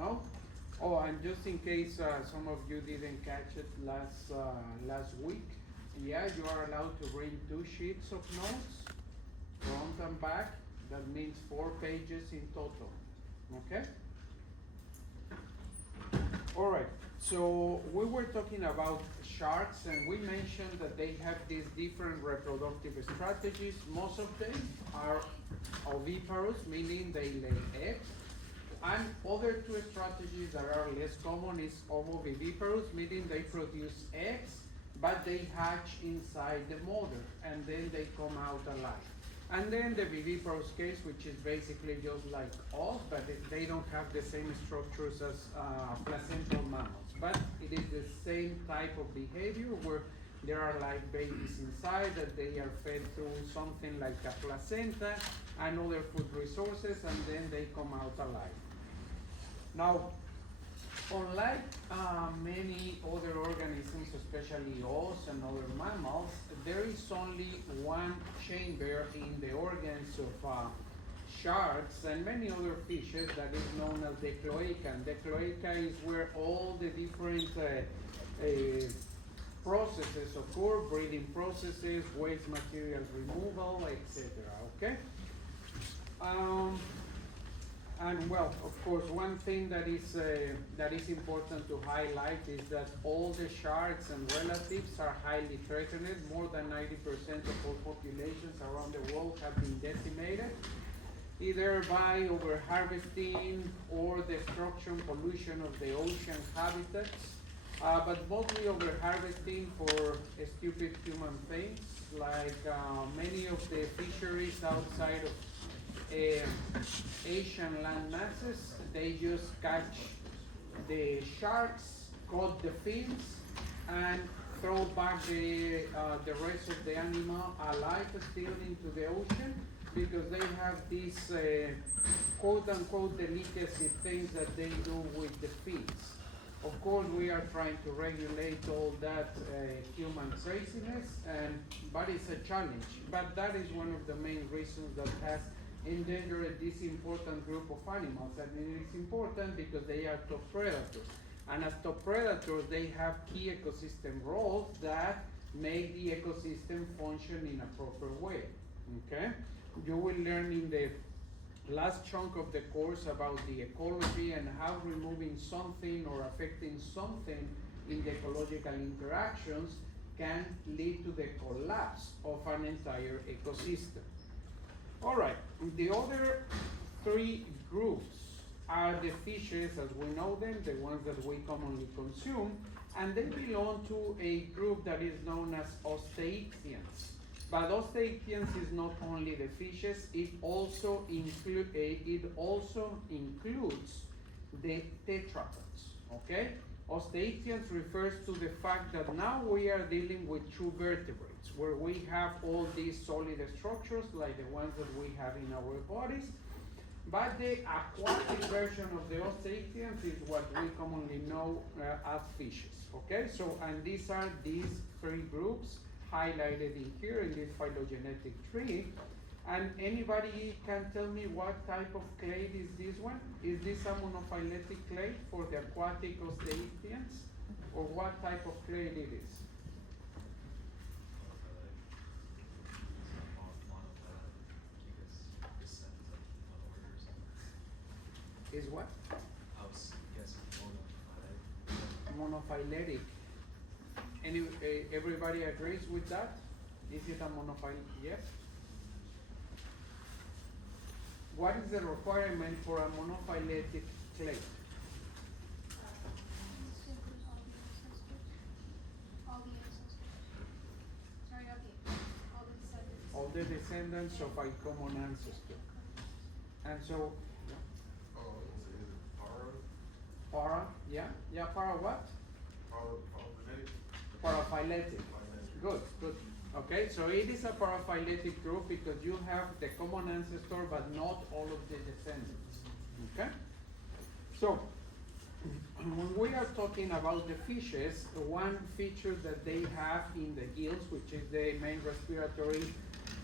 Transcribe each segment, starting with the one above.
No? Oh, and just in case some of you didn't catch it last week, yeah, you are allowed to bring 2 sheets of notes, front and back. That means 4 pages in total. Okay? All right. So we were talking about sharks, and we mentioned that they have these different reproductive strategies. Most of them are oviparous, meaning they lay eggs. And other 2 strategies that are less common is ovoviviparous, meaning they produce eggs, but they hatch inside the mother, and then they come out alive. And then the viviparous case, which is basically just like us, but they don't have the same structures as placental mammals. But it is the same type of behavior where there are like babies inside that they are fed through something like a placenta and other food resources, and then they come out alive. Now, unlike many other organisms, especially us and other mammals, there is only one chamber in the organs of sharks and many other fishes that is known as the cloaca. And the cloaca is where all the different processes occur, breeding processes, waste materials removal, etc. Okay? And well, of course, one thing that is important to highlight is that all the sharks and relatives are highly threatened. More than 90% of all populations around the world have been decimated, either by overharvesting or destruction, pollution of the ocean habitats, but mostly overharvesting for stupid human things, like many of the fisheries outside of Asian land masses. They just catch the sharks, cut the fins, and throw back the rest of the animal alive still into the ocean, because they have these quote-unquote delicacy things that they do with the fins. Of course, we are trying to regulate all that human craziness, but it's a challenge. But that is one of the main reasons that has endangered this important group of animals. And it is important because they are top predators. And as top predators, they have key ecosystem roles that make the ecosystem function in a proper way. Okay? You will learn in the last chunk of the course about the ecology and how removing something or affecting something in the ecological interactions can lead to the collapse of an entire ecosystem. All right, the other 3 groups are the fishes as we know them, the ones that we commonly consume, and they belong to a group that is known as osteichthyans. But osteichthyans is not only the fishes, it also includes the tetrapods, okay? Osteichthyans refers to the fact that now we are dealing with true vertebrates, where we have all these solid structures like the ones that we have in our bodies. But the aquatic version of the osteichthyans is what we commonly know as fishes, okay? So, and these are these 3 groups highlighted in here in this phylogenetic tree. And anybody can tell me what type of clade is this one? Is this a monophyletic clade for the aquatic osteichthyans? Or what type of clade it is? Is what? I was guessing Monophyletic. Everybody agrees with that? Is it a monophyletic? Yes? What is the requirement for a monophyletic clade? All the descendants of a common ancestor. And so, para, yeah? Yeah, para what? Paraphyletic. Good, good. Okay, so it is a paraphyletic group because you have the common ancestor but not all of the descendants. Okay? So, when we are talking about the fishes, one feature that they have in the gills, which is the main respiratory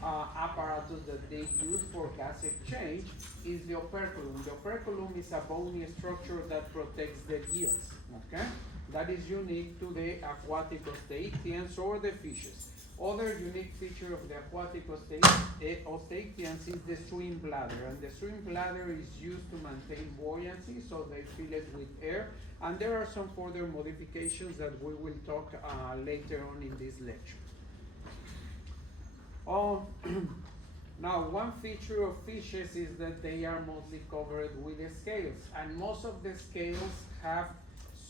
apparatus that they use for gas exchange is the operculum. The operculum is a bony structure that protects the gills, okay? That is unique to the aquatic osteichthyans or the fishes. Other unique feature of the aquatic osteichthyans is the swim bladder, and the swim bladder is used to maintain buoyancy, so they fill it with air, and there are some further modifications that we will talk later on in this lecture. Now, one feature of fishes is that they are mostly covered with scales, and most of the scales have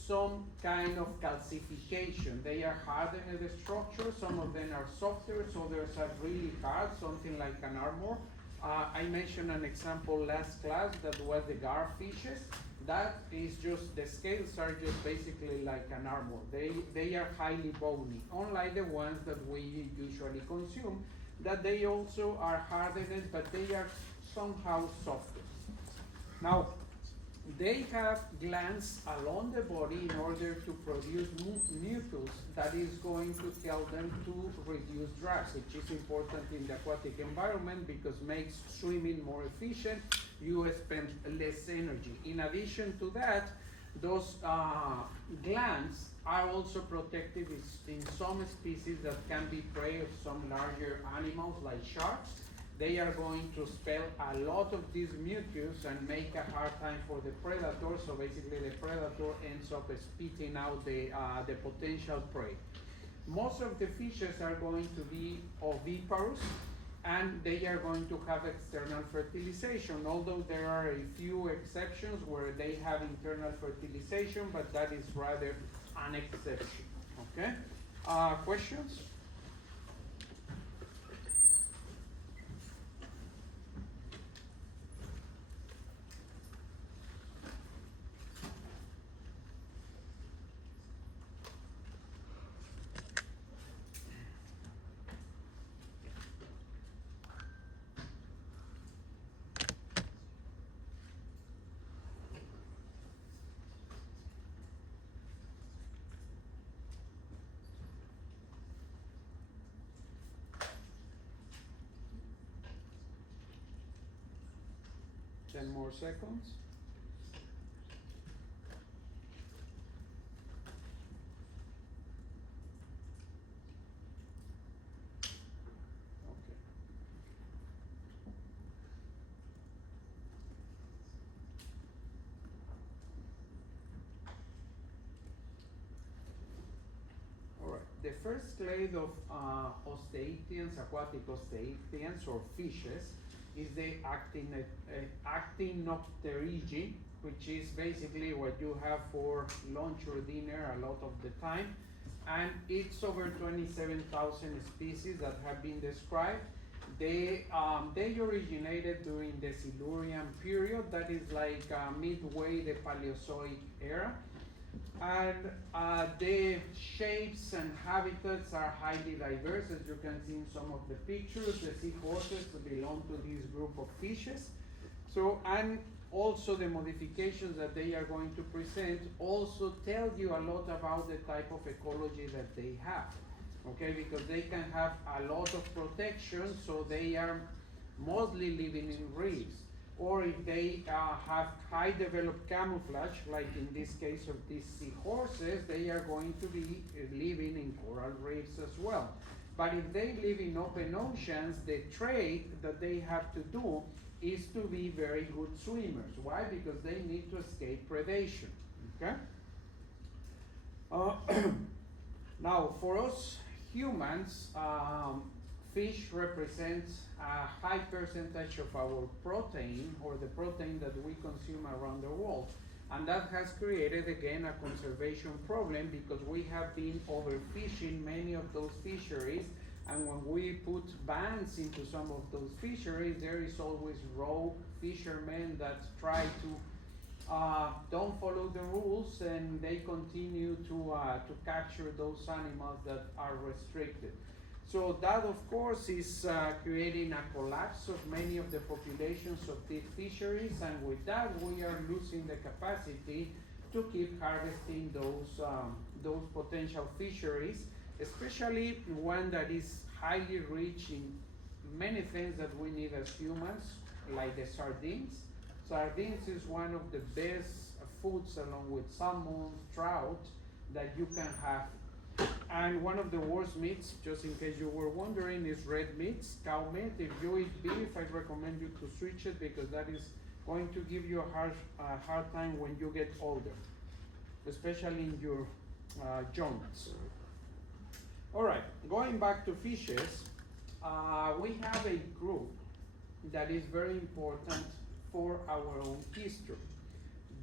some kind of calcification. They are hardened in the structure, some of them are softer, so others are really hard, something like an armor. I mentioned an example last class that was the garfishes. That is just, the scales are just basically like an armor. They are highly bony, unlike the ones that we usually consume, that they also are hardened, but they are somehow softer. Now, they have glands along the body in order to produce mucus that is going to help them to reduce drag, which is important in the aquatic environment because makes swimming more efficient. You spend less energy. In addition to that, those glands are also protective in some species that can be prey of some larger animals like sharks. They are going to expel a lot of this mucus and make a hard time for the predator, so basically the predator ends up spitting out the potential prey. Most of the fishes are going to be oviparous, and they are going to have external fertilization, although there are a few exceptions where they have internal fertilization, but that is rather an exception, okay? Questions? Ten more seconds. Okay. All right. The first clade of osteichthyans, aquatic osteichthyans or fishes, is the actinopterygii, which is basically what you have for lunch or dinner a lot of the time. And it's over 27,000 species that have been described. They originated during the Silurian period, that is like midway the Paleozoic era. And the shapes and habitats are highly diverse, as you can see in some of the pictures. The seahorses belong to this group of fishes. So, and also the modifications that they are going to present also tell you a lot about the type of ecology that they have, okay? Because they can have a lot of protection, so they are mostly living in reefs. Or if they have high developed camouflage, like in this case of these seahorses, they are going to be living in coral reefs as well. But if they live in open oceans, the trait that they have to do is to be very good swimmers. Why? Because they need to escape predation, okay? Now, for us humans, fish represents a high percentage of our protein, or the protein that we consume around the world. And that has created, again, a conservation problem because we have been overfishing many of those fisheries. And when we put bans into some of those fisheries, there is always rogue fishermen that try to don't follow the rules, and they continue to capture those animals that are restricted. So that, of course, is creating a collapse of many of the populations of these fisheries, and with that, we are losing the capacity to keep harvesting those potential fisheries, especially one that is highly rich in many things that we need as humans, like the sardines. Sardines is one of the best foods along with salmon, trout that you can have. And one of the worst meats, just in case you were wondering, is red meats, cow meat. If you eat beef, I recommend you to switch it because that is going to give you a hard time when you get older, especially in your joints. All right, going back to fishes, we have a group that is very important for our own history,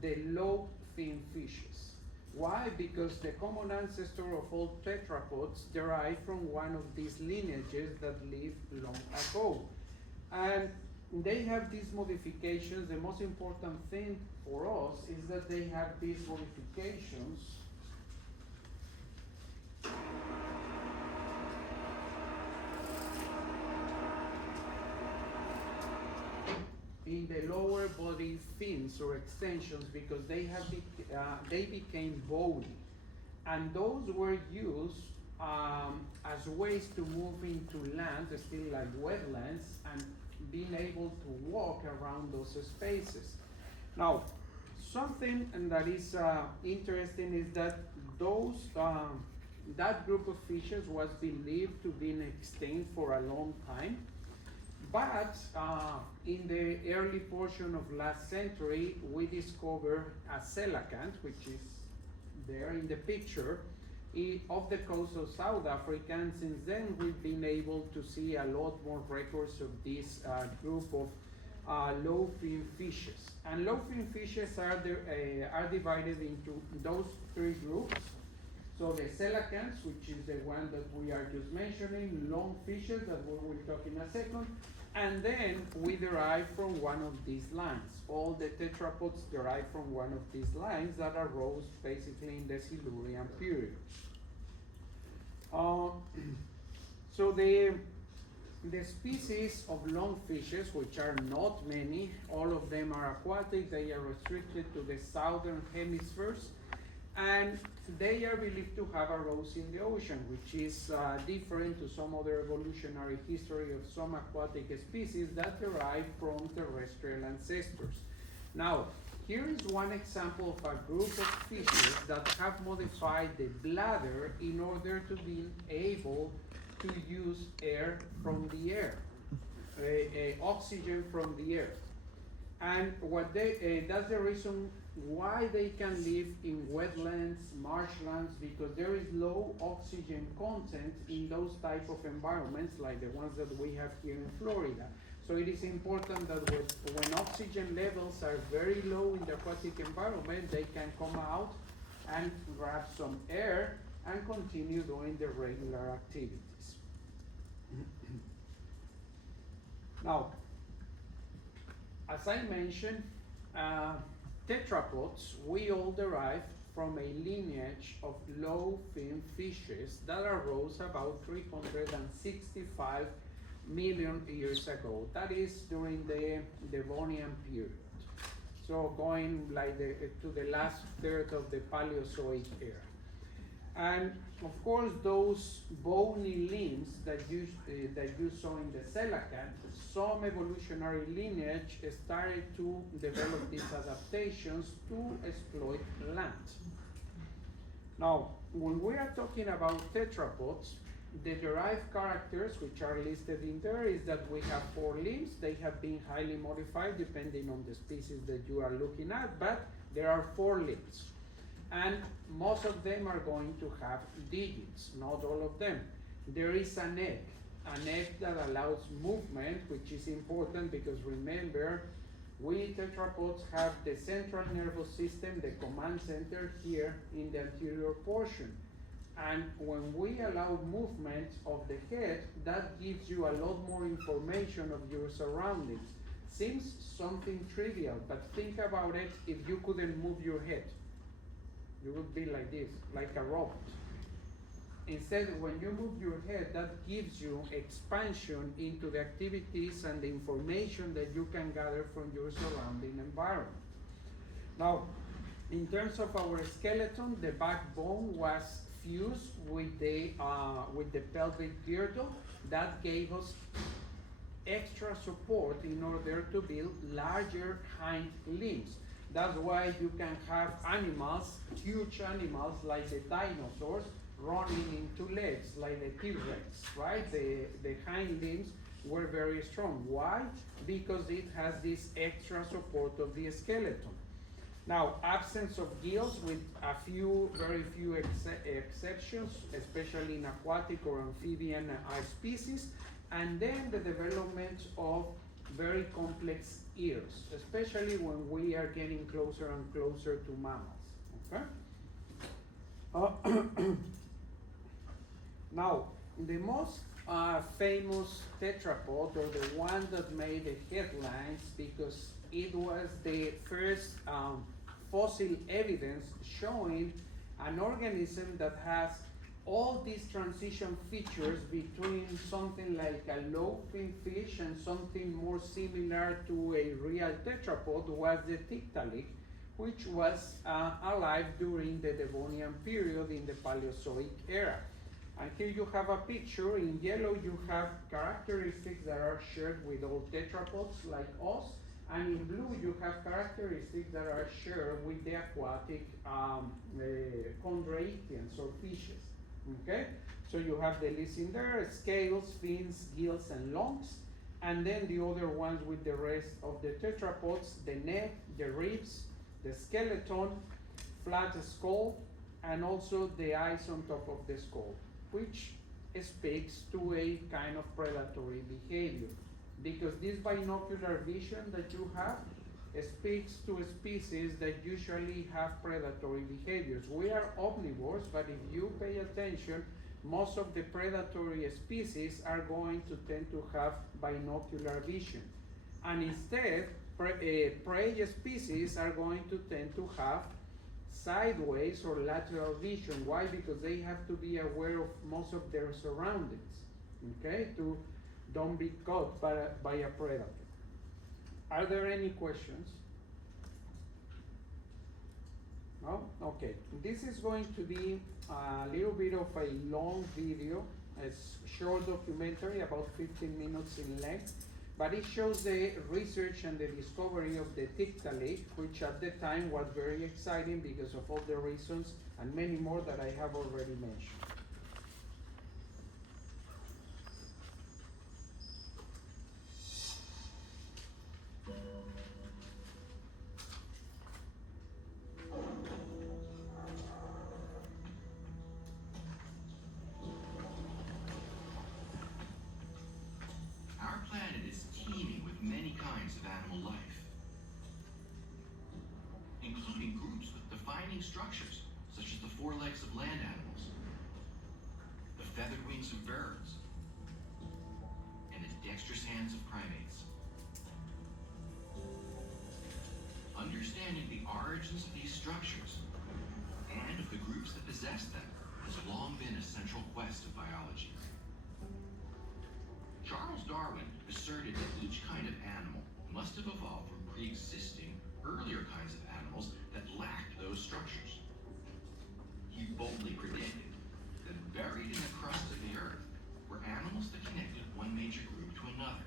the low fin fishes. Why? Because the common ancestor of all tetrapods derived from one of these lineages that lived long ago. And they have these modifications. The most important thing for us is that they have these modifications in the lower body fins or extensions because they became bony, and those were used as ways to move into land, still like wetlands, and being able to walk around those spaces. Now, something that is interesting is that those that group of fishes was believed to be extinct for a long time. But in the early portion of last century, we discovered a coelacanth, which is there in the picture, off the coast of South Africa. And since then, we've been able to see a lot more records of this group of low fin fishes. And low fin fishes are divided into those three groups. So the coelacanths, which is the one that we are just mentioning, long fishes that we will talk in a second, and then we derive from one of these lines. All the tetrapods derive from one of these lines that arose basically in the Silurian period. So the species of lungfishes, which are not many, all of them are aquatic. They are restricted to the southern hemispheres, and they are believed to have arose in the ocean, which is different to some other evolutionary history of some aquatic species that derive from terrestrial ancestors. Now, here is one example of a group of fishes that have modified the bladder in order to be able to use air from the air, oxygen from the air. And what that's the reason why they can live in wetlands, marshlands, because there is low oxygen content in those type of environments like the ones that we have here in Florida. So it is important that when oxygen levels are very low in the aquatic environment, they can come out and grab some air and continue doing their regular activities. Now, as I mentioned, tetrapods, we all derive from a lineage of low fin fishes that arose about 365 million years ago. That is during the Devonian period. So going like to the last third of the Paleozoic era. And of course, those bony limbs that you saw in the coelacanth, some evolutionary lineage started to develop these adaptations to exploit land. Now, when we are talking about tetrapods, the derived characters which are listed in there is that we have 4 limbs. They have been highly modified depending on the species that you are looking at, but there are 4 limbs. And most of them are going to have digits, not all of them. There is an egg that allows movement, which is important because remember, we tetrapods have the central nervous system, the command center here in the anterior portion. And when we allow movement of the head, that gives you a lot more information of your surroundings. Seems something trivial, but think about it if you couldn't move your head. You would be like this, like a robot. Instead, when you move your head, that gives you expansion into the activities and the information that you can gather from your surrounding environment. Now, in terms of our skeleton, the backbone was fused with the pelvic girdle. That gave us extra support in order to build larger hind limbs. That's why you can have animals, huge animals like the dinosaurs, running in two legs like the T-Rex, right? The hind limbs were very strong. Why? Because it has this extra support of the skeleton. Now, absence of gills with a few, very few exceptions, especially in aquatic or amphibian species, and then the development of very complex ears, especially when we are getting closer and closer to mammals, okay? Now, the most famous tetrapod, or the one that made the headlines because it was the first fossil evidence showing an organism that has all these transition features between something like a low-fin fish and something more similar to a real tetrapod was the Tiktaalik, which was alive during the Devonian period in the Paleozoic era. And here you have a picture. In yellow you have characteristics that are shared with all tetrapods like us, and in blue you have characteristics that are shared with the aquatic chondroitians or fishes. Okay, so you have the list in there: scales, fins, gills, and lungs, and then the other ones with the rest of the tetrapods: the neck, the ribs, the skeleton, flat skull, and also the eyes on top of the skull, which speaks to a kind of predatory behavior, because this binocular vision that you have speaks to species that usually have predatory behaviors. We are omnivores, but if you pay attention, most of the predatory species are going to tend to have binocular vision. And instead, prey species are going to tend to have sideways or lateral vision. Why? Because they have to be aware of most of their surroundings, okay, to don't be caught by a predator. Are there any questions? No? Okay. This is going to be a little bit of a long video. It's a short documentary, about 15 minutes in length, but it shows the research and the discovery of the Tiktaalik, which at the time was very exciting because of all the reasons and many more that I have already mentioned. Structures, such as the forelegs of land animals, the feathered wings of birds, and the dexterous hands of primates. Understanding the origins of these structures and of the groups that possess them has long been a central quest of biology. Charles Darwin asserted that each kind of animal must have evolved from pre-existing earlier kinds of animals that lacked those structures. He boldly predicted that buried in the crust of the earth were animals that connected one major group to another.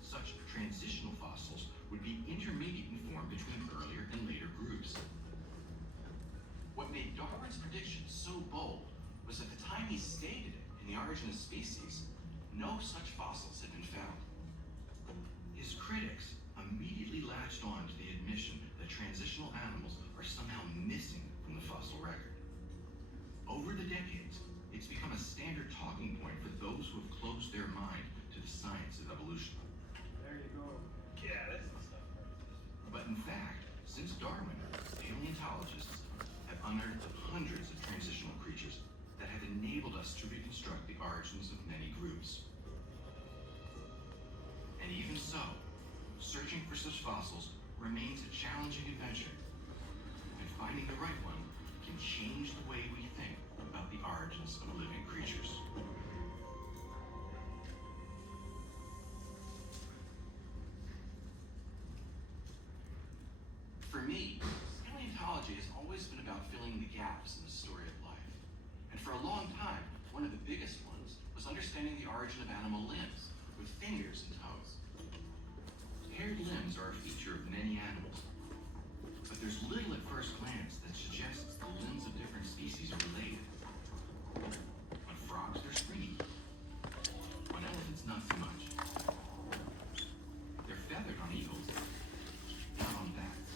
Such transitional fossils would be intermediate in form between earlier and later groups. What made Darwin's prediction so bold was at the time he stated it in The Origin of Species, no such fossils had been found. His critics immediately latched on to the admission that transitional animals are somehow missing from the fossil record. Over the decades, it's become a standard talking point for those who have closed their mind to the science of evolution. There you go. Yeah, that's the stuff. But in fact, since Darwin, paleontologists have unearthed hundreds of transitional creatures that have enabled us to reconstruct the origins of many groups. And even so, searching for such fossils remains a challenging adventure, and finding the right one can change the way we think about the origins of living creatures. For me, paleontology has always been about filling the gaps in the story of life. And for a long time, one of the biggest ones was understanding the origin of animal limbs, with fingers and toes. Haired limbs are a feature of many animals, but there's little at first glance that suggests the limbs of different species are related. On frogs, they're stringy. On elephants, not so much. They're feathered on eagles, not on bats.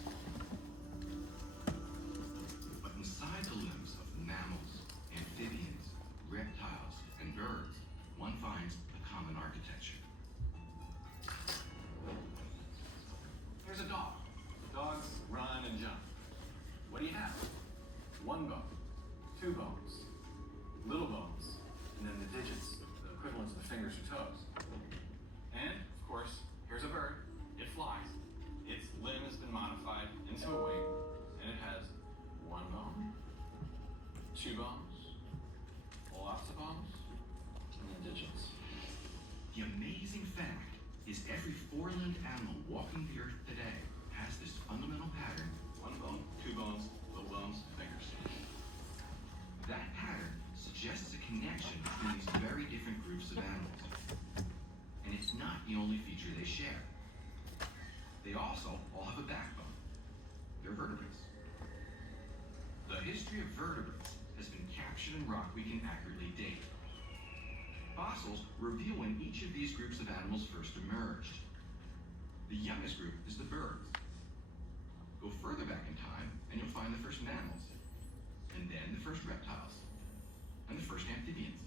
But inside the limbs of mammals, amphibians, reptiles, and birds, one finds a common architecture. There's a dog. Dogs run and jump. What do you have? One bone, two bones, little bones, and then the digits, the equivalents of the fingers or toes. And, of course, here's a bird. It flies. Its limb has been modified into a wing, and it has one bone, two bones, lots of bones, and then digits. The amazing fact is every four-limbed animal walking the earth today has this fundamental pattern: one bone, two bones, little bones, fingers. That pattern suggests a connection between these very different groups of animals. And it's not the only feature they share. They also all have a backbone. They're vertebrates. The history of vertebrates has been captured in rock we can accurately date. Fossils reveal when each of these groups of animals first emerged. The youngest group is the birds. Go further back in time, and you'll find the first mammals, and then the first reptiles, and the first amphibians.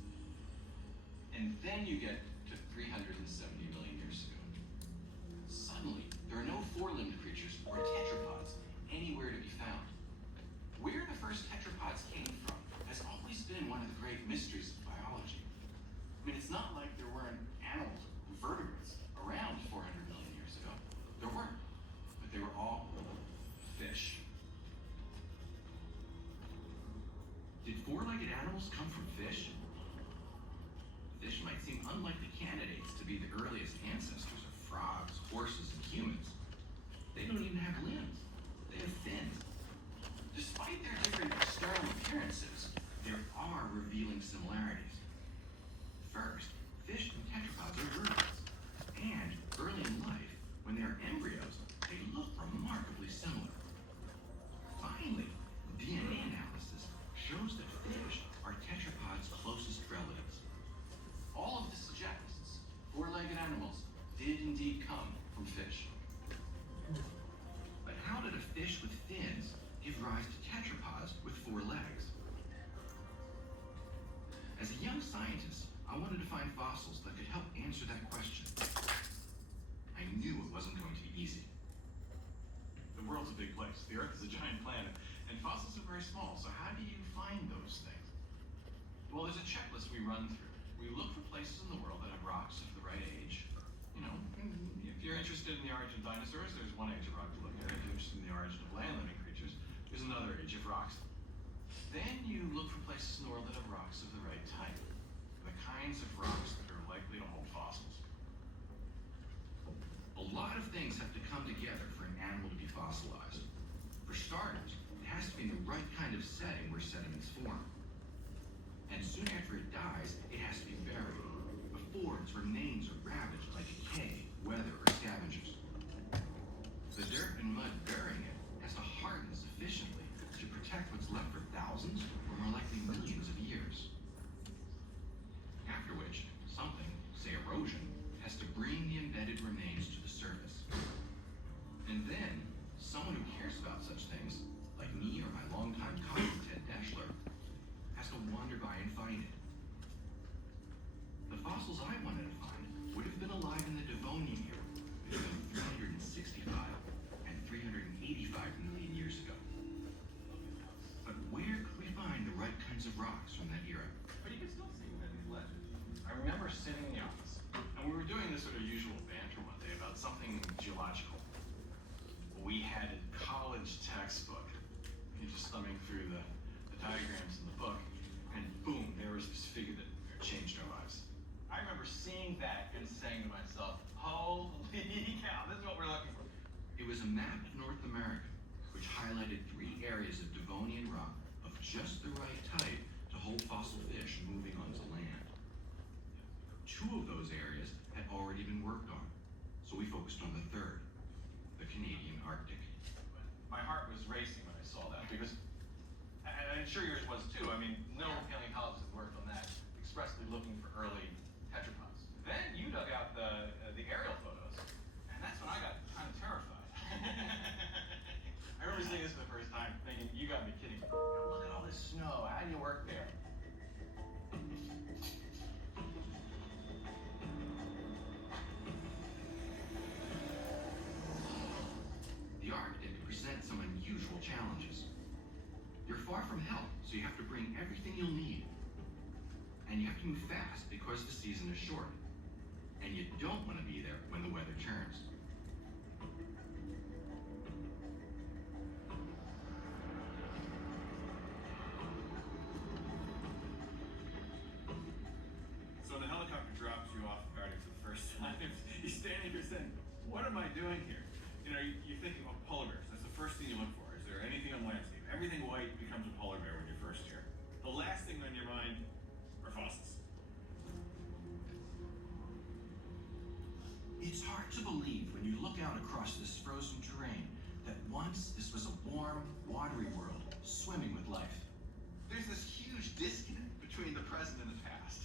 And then you get to 370 million years ago. Suddenly, there are no four-limbed creatures or tetrapods anywhere to be found. Where the first tetrapods came from has always been one of the great mysteries of biology. I mean, it's not like there weren't animals, vertebrates, around 400 million years ago. There were, but they were all fish. Did four-legged animals come from fish? Fish might seem unlikely candidates to be the earliest ancestors of frogs, horses, and humans. They don't even have limbs. They have fins. Despite their different external appearances, there are revealing similarities. First, fish and tetrapods are vertebrates. And early in life, when they are embryos, they look remarkably similar. Finally, DNA analysis shows that fish are tetrapods' closest relatives. All of this suggests four-legged animals did indeed come from fish. But how did a fish with fins give rise to tetrapods with four legs? As a young scientist, I wanted to find fossils that could help answer that question. I knew it wasn't going to be easy. The world's a big place. The Earth is a giant planet, and fossils are very small, so how do you find those things? Well, there's a checklist we run through. We look for places in the world that have rocks of the right age. You know, if you're interested in the origin of dinosaurs, there's one age of rock to look at. If you're interested in the origin of land-living creatures, there's another age of rocks. Then you look for places in the world that have rocks of the right type. The kinds of rocks that are likely to hold fossils. A lot of things have to come together for an animal to be fossilized. For starters, it has to be in the right kind of setting where sediments form. And soon after it dies, it has to be buried, before its remains are ravaged by decay, weather, or scavengers. The dirt and mud burying it has to harden sufficiently to protect what's left for thousands, or more likely millions of years. After which, something, say erosion, has to bring the embedded remains to the surface. And then, someone who cares about such things, like me or my longtime colleague Ted Deschler, has to wander by and find it. The fossils I wanted to find would have been alive in the Devonian era, between 365 and 385 million years ago. But where could we find the right kinds of rocks from that era? But you can still see them in these legends. I remember sitting in the office, and we were doing this sort of usual banter one day about something geological. We had a college textbook. You're just thumbing through the diagrams in the book, and boom, there was this figure that changed our lives. I remember seeing that and saying to myself, holy cow, this is what we're looking for. It was a map of North America, which highlighted 3 areas of Devonian rock of just the right type to hold fossil fish moving onto land. 2 of those areas had already been worked on, so we focused on the third, the Canadian Arctic. My heart was racing when I saw that because, and I'm sure yours was too. I mean, no paleontologist had worked on that, expressly looking for early tetrapods. Then you dug out the aerial photos, and that's when I got kind of terrified. I remember seeing this for the first time, thinking, you gotta be kidding me. Look at all this snow. How do you work there? The Arctic presents some unusual challenges. You're far from help, so you have to bring everything you'll need. And you have to move fast because the season is short. And you don't want to be there when the weather turns. So when the helicopter drops you off guarding for the first time, you're standing here saying, what am I doing here? You know, you're thinking, oh, polar bears, that's the first thing you look for. Is there anything on landscape? Everything white becomes a polar bear when you're first here. The last thing on your mind are fossils. It's hard to believe when you look out across this frozen terrain that once this was a warm, watery world swimming with life. There's this huge disconnect between the present and the past.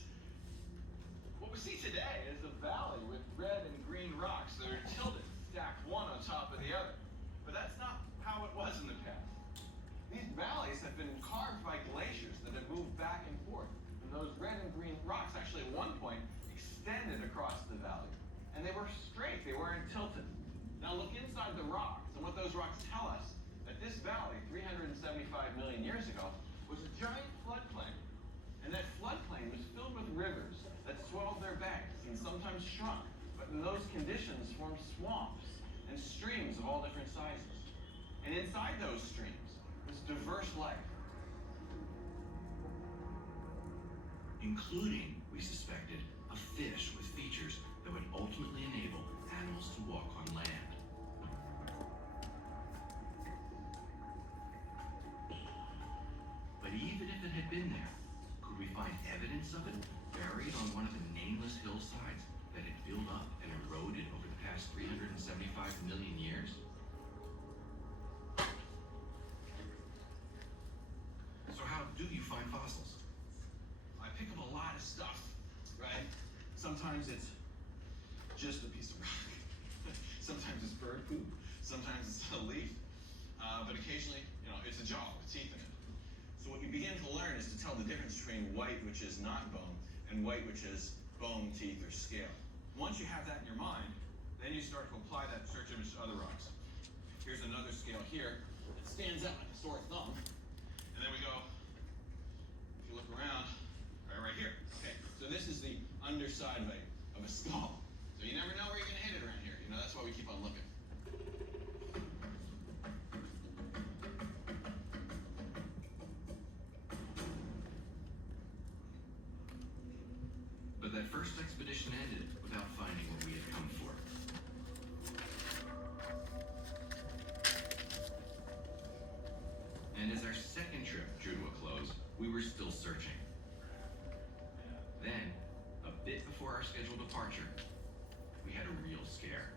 What we see today is a valley with red and green rocks that are tilted, stacked one on top of the other. But that's not how it was in the past. These valleys have been carved by glaciers that have moved back and forth. And those red and green rocks actually at one point extended across the valley. And they were straight, they weren't tilted. Now look inside the rocks, and what those rocks tell us, that this valley, 375 million years ago, was a giant floodplain. And that floodplain was filled with rivers that swelled their banks and sometimes shrunk. But in those conditions formed swamps and streams of all different sizes. And inside those streams was diverse life. Including, we suspected, a fish with features that would ultimately enable animals to walk on land. But even if it had been there, could we find evidence of it buried on one of the nameless hillsides that had built up and eroded over the past 375 million years? So how do you find fossils? I pick up a lot of stuff, right? Sometimes it's just a piece of rock. Sometimes it's bird poop. Sometimes it's a leaf. But occasionally, you know, it's a jaw with teeth in it. So what you begin to learn is to tell the difference between white, which is not bone, and white, which is bone, teeth, or scale. Once you have that in your mind, then you start to apply that search image to other rocks. Here's another scale here that stands out like a sore thumb. And then we go, if you look around, right here. Okay, so this is the underside of a skull. So you never know where you're going to hit it around here. You know, that's why we keep on looking. But that first expedition ended without finding what we had come for. And as our second trip drew to a close, we were still searching. Then, a bit before our scheduled departure, we had a real scare.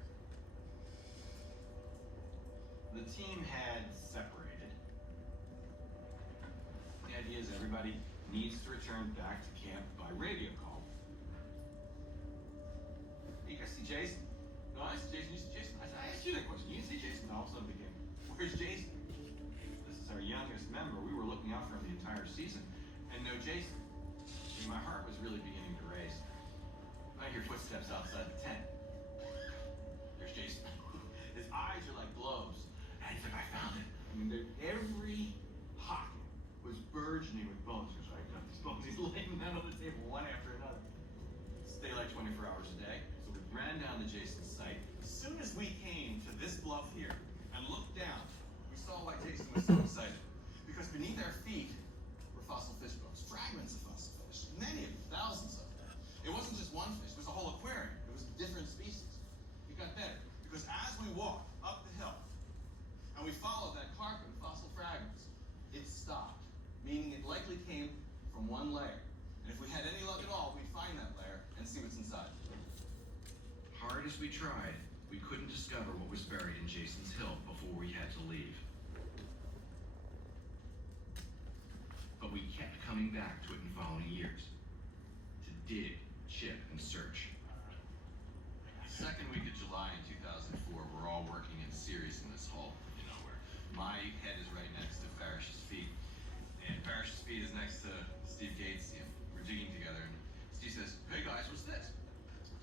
The team had separated. The idea is everybody needs to return back to camp by radio call. You guys see Jason? No, I see Jason. You see Jason? I asked you that question. You didn't see Jason. All of a sudden became, where's Jason? This is our youngest member. We were looking out for him the entire season. And no Jason. And my heart was really beginning to race. I hear footsteps outside the tent. There's Jason. His eyes are like globes. And he's like, I found it. I mean, every pocket was burgeoning with bones. He was like, these bones. He's laying them on the table one after another. Stay like 24 hours a day. So we ran down to Jason's site. As soon as we came to this bluff here and looked down, we saw why Jason was so excited. Because beneath our feet were fossil fish bones, fragments of fossil fish, many of them, thousands of them. It wasn't just one fish, it was a whole aquarium. It was different species. It got better, because as we walked up the hill, and we followed that carpet of fossil fragments, it stopped, meaning it likely came from one layer. And if we had any luck at all, we'd find that layer and see what's inside. as we tried, we couldn't discover what was buried in Jason's hill before we had to leave. But we kept coming back to it in following years, to dig, chip, and search. Second week of July in 2004, we're all working in series in this hole, you know, where my head is right next to Parrish's feet, and Parrish's feet is next to Steve Gates. You know, we're digging together, and Steve says, "Hey guys, what's this?"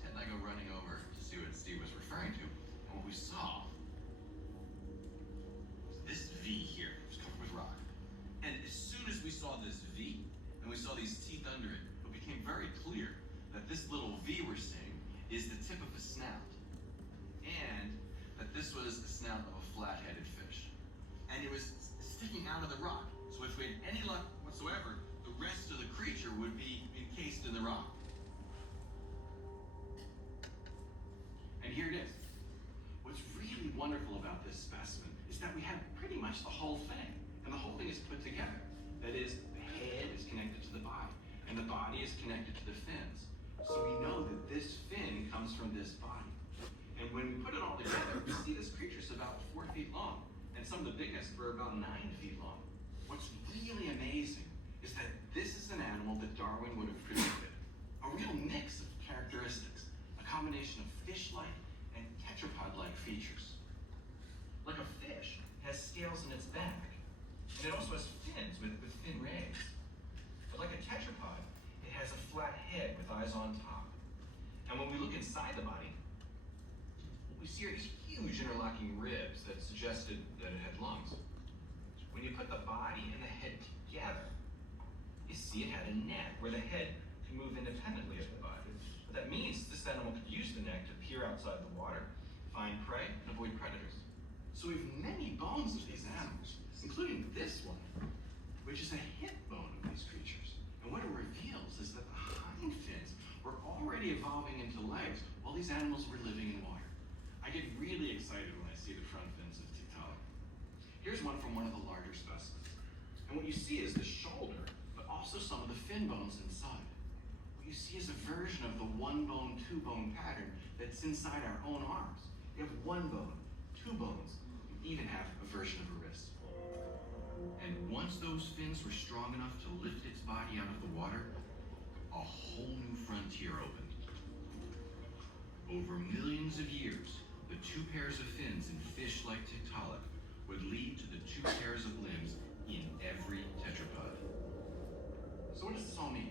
Ted and I go running over to see what Steve was referring to, and what we saw was this V here. It was covered with rock. And as soon as we saw this V, and we saw these teeth under it, it became very clear that this little V we're seeing is the tip of a snout, and that this was the snout of a flat-headed fish. And it was sticking out of the rock, so if we had any luck whatsoever, the rest of the creature would be encased in the rock. And here it is. What's really wonderful about this specimen is that we have pretty much the whole thing, and the whole thing is put together. That is, the head is connected to the body, and the body is connected to the fins. So we know that this fin comes from this body. And when we put it all together, we see this creature's about 4 feet long, and some of the biggest were about 9 feet long. What's really amazing is that this is an animal that Darwin would have predicted. A real mix of characteristics, a combination of fish-like and tetrapod-like features. Like a fish, it has scales in its back, and it also has fins with fin rays. But like a tetrapod, it has a flat head with eyes on top. And when we look inside the body, what we see are these huge interlocking ribs that suggested that it had lungs. When you put the body and the head together, you see it had a neck where the head can move independently of the body. What that means is this animal could use the neck to peer outside the water, find prey, and avoid predators. So we have many bones of these animals, including this one, which is a hip bone of these creatures. And what it reveals is that the hind fins were already evolving into legs while these animals were living in water. I get really excited when I see the front fins of Tiktaalik. Here's one from one of the larger specimens. And what you see is the shoulder, but also some of the fin bones inside. What you see is a version of the one bone, two bone pattern that's inside our own arms. You have one bone, two bones, you even have a version of a wrist. And once those fins were strong enough to lift its body out of the water, a whole new frontier opened. Over millions of years, the two pairs of fins in fish like Tiktaalik would lead to the two pairs of limbs in every tetrapod. So what does this all mean?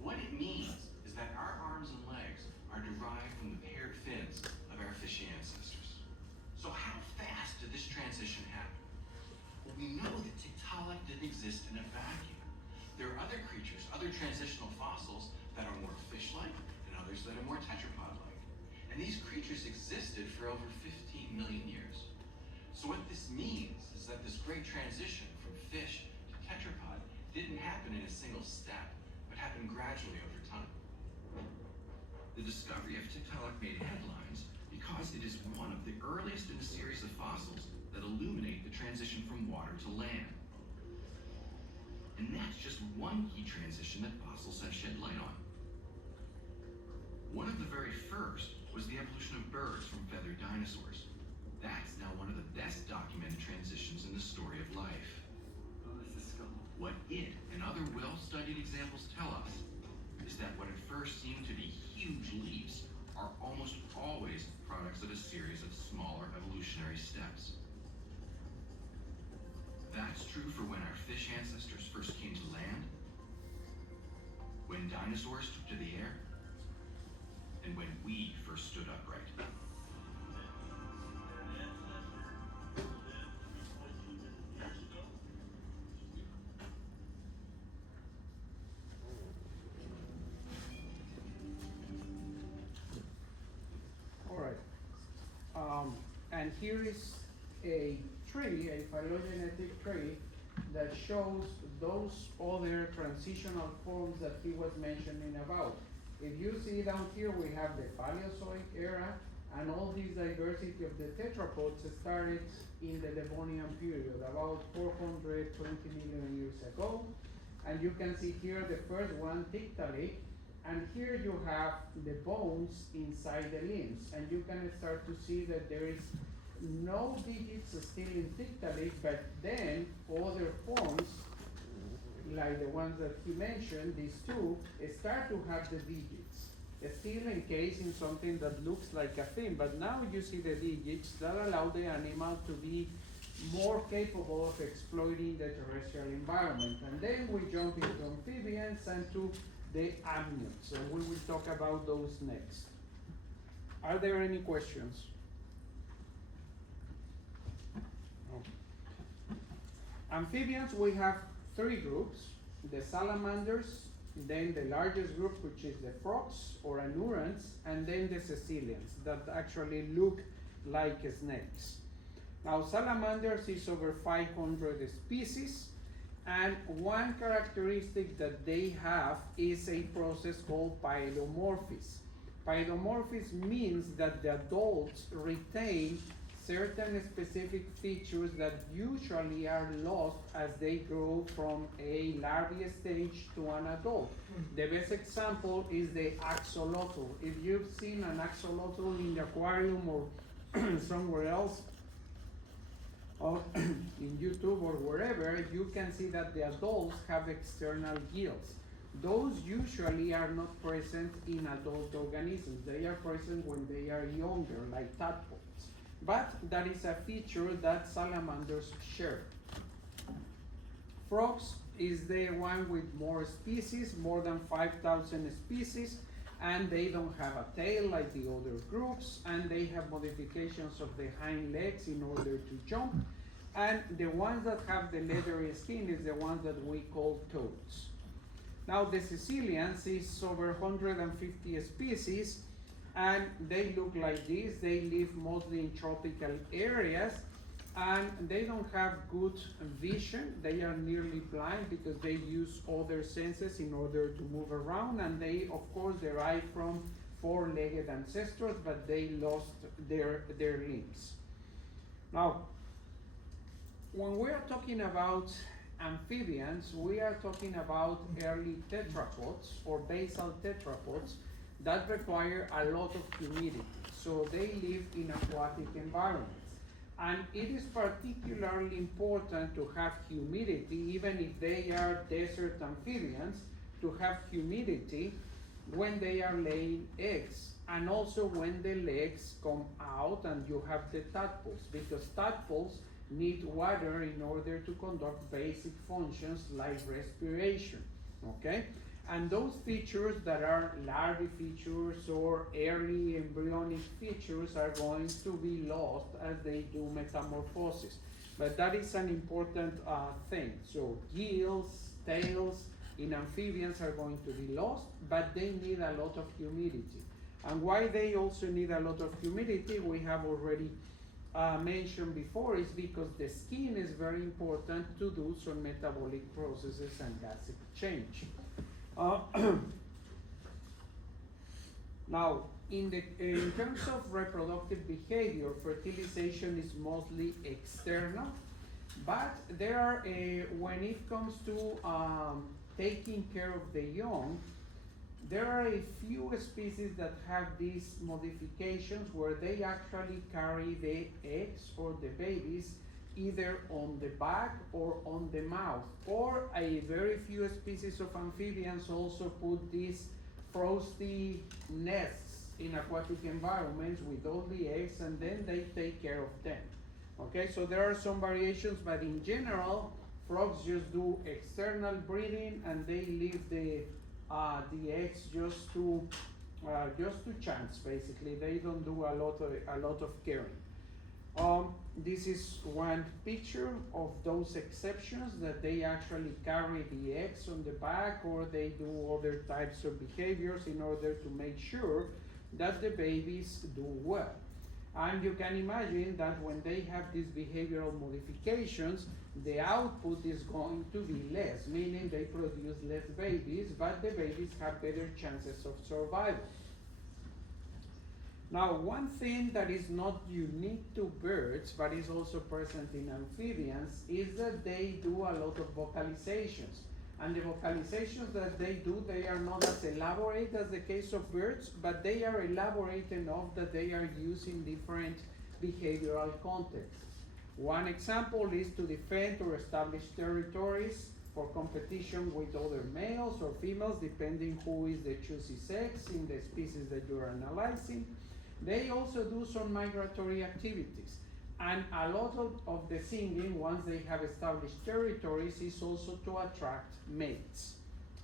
What it means is that our arms and legs are derived from the paired fins of our fishy ancestors. So how fast did this transition happen? Well, we know that Tiktaalik didn't exist in a vacuum. There are other creatures, other transitional fossils that are more fish-like and others that are more tetrapod-like. And these creatures existed for over 15 million years. So what this means is that this great transition from fish to tetrapod didn't happen in a single step, but happened gradually over time. The discovery of Tiktaalik made headlines because it is one of the earliest in a series of fossils that illuminate the transition from water to land. And that's just one key transition that fossils have shed light on. One of the very first was the evolution of birds from feathered dinosaurs. That's now one of the best documented transitions in the story of life. What it and other well-studied examples tell us is that what at first seemed to be huge leaps are almost always products of a series of smaller evolutionary steps. That's true for when our fish ancestors first came to land, when dinosaurs took to the air, and when we first stood upright. All right. And here is a tree, a phylogenetic tree, that shows those other transitional forms that he was mentioning about. If you see down here, we have the Paleozoic era, and all this diversity of the tetrapods started in the Devonian period, about 420 million years ago. And you can see here the first one, Tiktaalik, And here you have the bones inside the limbs, and you can start to see that there is no digits still in Tiktaalik, but then other forms, like the ones that he mentioned, these two, start to have the digits. Still encased in something that looks like a fin, but now you see the digits that allow the animal to be more capable of exploiting the terrestrial environment. And then we jump into amphibians and to the amniotes, and we will talk about those next. Are there any questions? No. Amphibians, we have three groups: the salamanders, then the largest group, which is the frogs or anurans, and then the caecilians that actually look like snakes. Now, salamanders is over 500 species, and one characteristic that they have is a process called paidomorphism. Paidomorphism means that the adults retain certain specific features that usually are lost as they grow from a larvae stage to an adult. The best example is the axolotl. If you've seen an axolotl in the aquarium or somewhere else, or in YouTube or wherever, you can see that the adults have external gills. Those usually are not present in adult organisms. They are present when they are younger, like tadpoles. But that is a feature that salamanders share. Frogs is the one with more species, more than 5,000 species, and they don't have a tail like the other groups, and they have modifications of the hind legs in order to jump. And the ones that have the leathery skin is the ones that we call toads. Now the caecilians is over 150 species, and they look like this. They live mostly in tropical areas, and they don't have good vision. They are nearly blind because they use other senses in order to move around, and they of course derive from four-legged ancestors, but they lost their limbs. Now, when we are talking about amphibians, we are talking about early tetrapods or basal tetrapods that require a lot of humidity. So they live in aquatic environments. And it is particularly important to have humidity, even if they are desert amphibians, to have humidity when they are laying eggs, and also when the legs come out and you have the tadpoles, because tadpoles need water in order to conduct basic functions like respiration, okay? And those features that are larvae features or early embryonic features are going to be lost as they do metamorphosis. But that is an important thing. So gills, tails in amphibians are going to be lost, but they need a lot of humidity. And why they also need a lot of humidity, we have already mentioned before, is because the skin is very important to do some metabolic processes and gas exchange. Now, in terms of reproductive behavior, fertilization is mostly external, but there are, when it comes to taking care of the young, there are a few species that have these modifications where they actually carry the eggs or the babies either on the back or on the mouth, or a very few species of amphibians also put these frosty nests in aquatic environments with all the eggs, and then they take care of them. Okay, so there are some variations, but in general, frogs just do external breeding and they leave the eggs just to chance. Basically, they don't do a lot of caring. This is one picture of those exceptions that they actually carry the eggs on the back, or they do other types of behaviors in order to make sure that the babies do well. And you can imagine that when they have these behavioral modifications, the output is going to be less, meaning they produce less babies, but the babies have better chances of survival. Now, one thing that is not unique to birds, but is also present in amphibians, is that they do a lot of vocalizations. And the vocalizations that they do, they are not as elaborate as the case of birds, but they are elaborate enough that they are used in different behavioral contexts. One example is to defend or establish territories for competition with other males or females, depending who is the choosy sex in the species that you're analyzing. They also do some migratory activities. And a lot of the singing, once they have established territories, is also to attract mates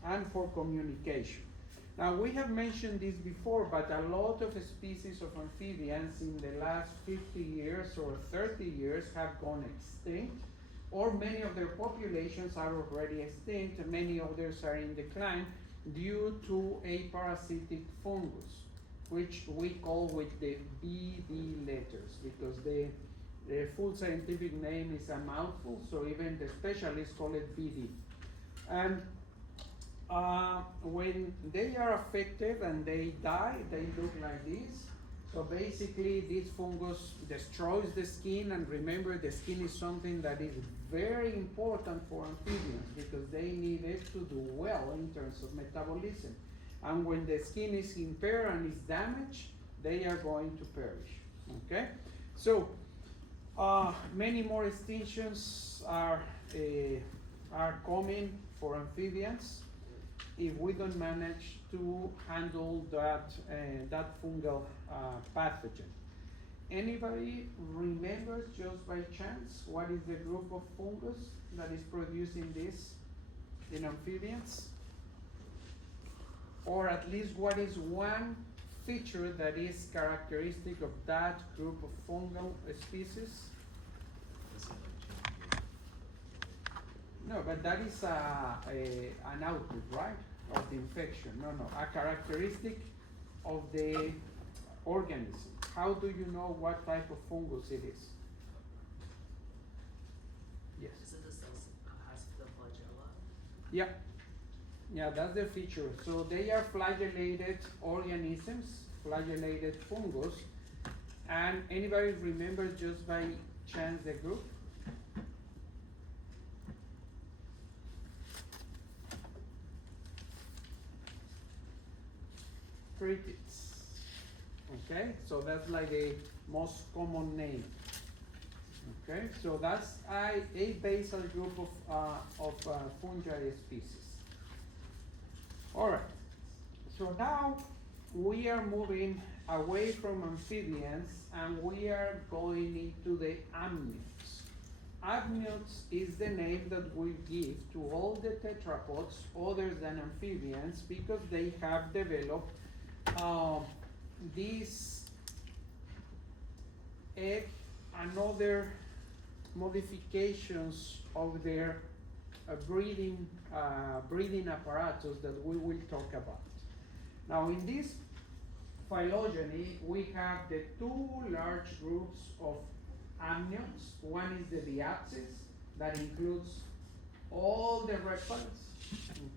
and for communication. Now, we have mentioned this before, but a lot of species of amphibians in the last 50 years or 30 years have gone extinct, or many of their populations are already extinct, many others are in decline due to a parasitic fungus, which we call with the BD letters, because the full scientific name is a mouthful, so even the specialists call it BD. And when they are affected and they die, they look like this. So basically, this fungus destroys the skin, and remember, the skin is something that is very important for amphibians because they need it to do well in terms of metabolism. And when the skin is impaired and is damaged, they are going to perish. Okay? So, many more extinctions are coming for amphibians if we don't manage to handle that fungal pathogen. Anybody remembers just by chance what is the group of fungus that is producing this in amphibians? Or at least what is one feature that is characteristic of that group of fungal species? No, but that is an output, right, of the infection. No, a characteristic of the organism. How do you know what type of fungus it is? Yes. Is it the cells has the flagella? Yeah. Yeah, that's the feature. So they are flagellated organisms, flagellated fungus. And anybody remember just by chance the group? Critids. Okay, so that's like the most common name. Okay, so that's a basal group of fungi species. All right, so now we are moving away from amphibians and we are going into the amniotes. Amniotes is the name that we give to all the tetrapods other than amphibians because they have developed these egg and other modifications of their breathing apparatus that we will talk about. Now, in this phylogeny, we have the two large groups of amniotes. One is the diapsis, that includes all the reptiles,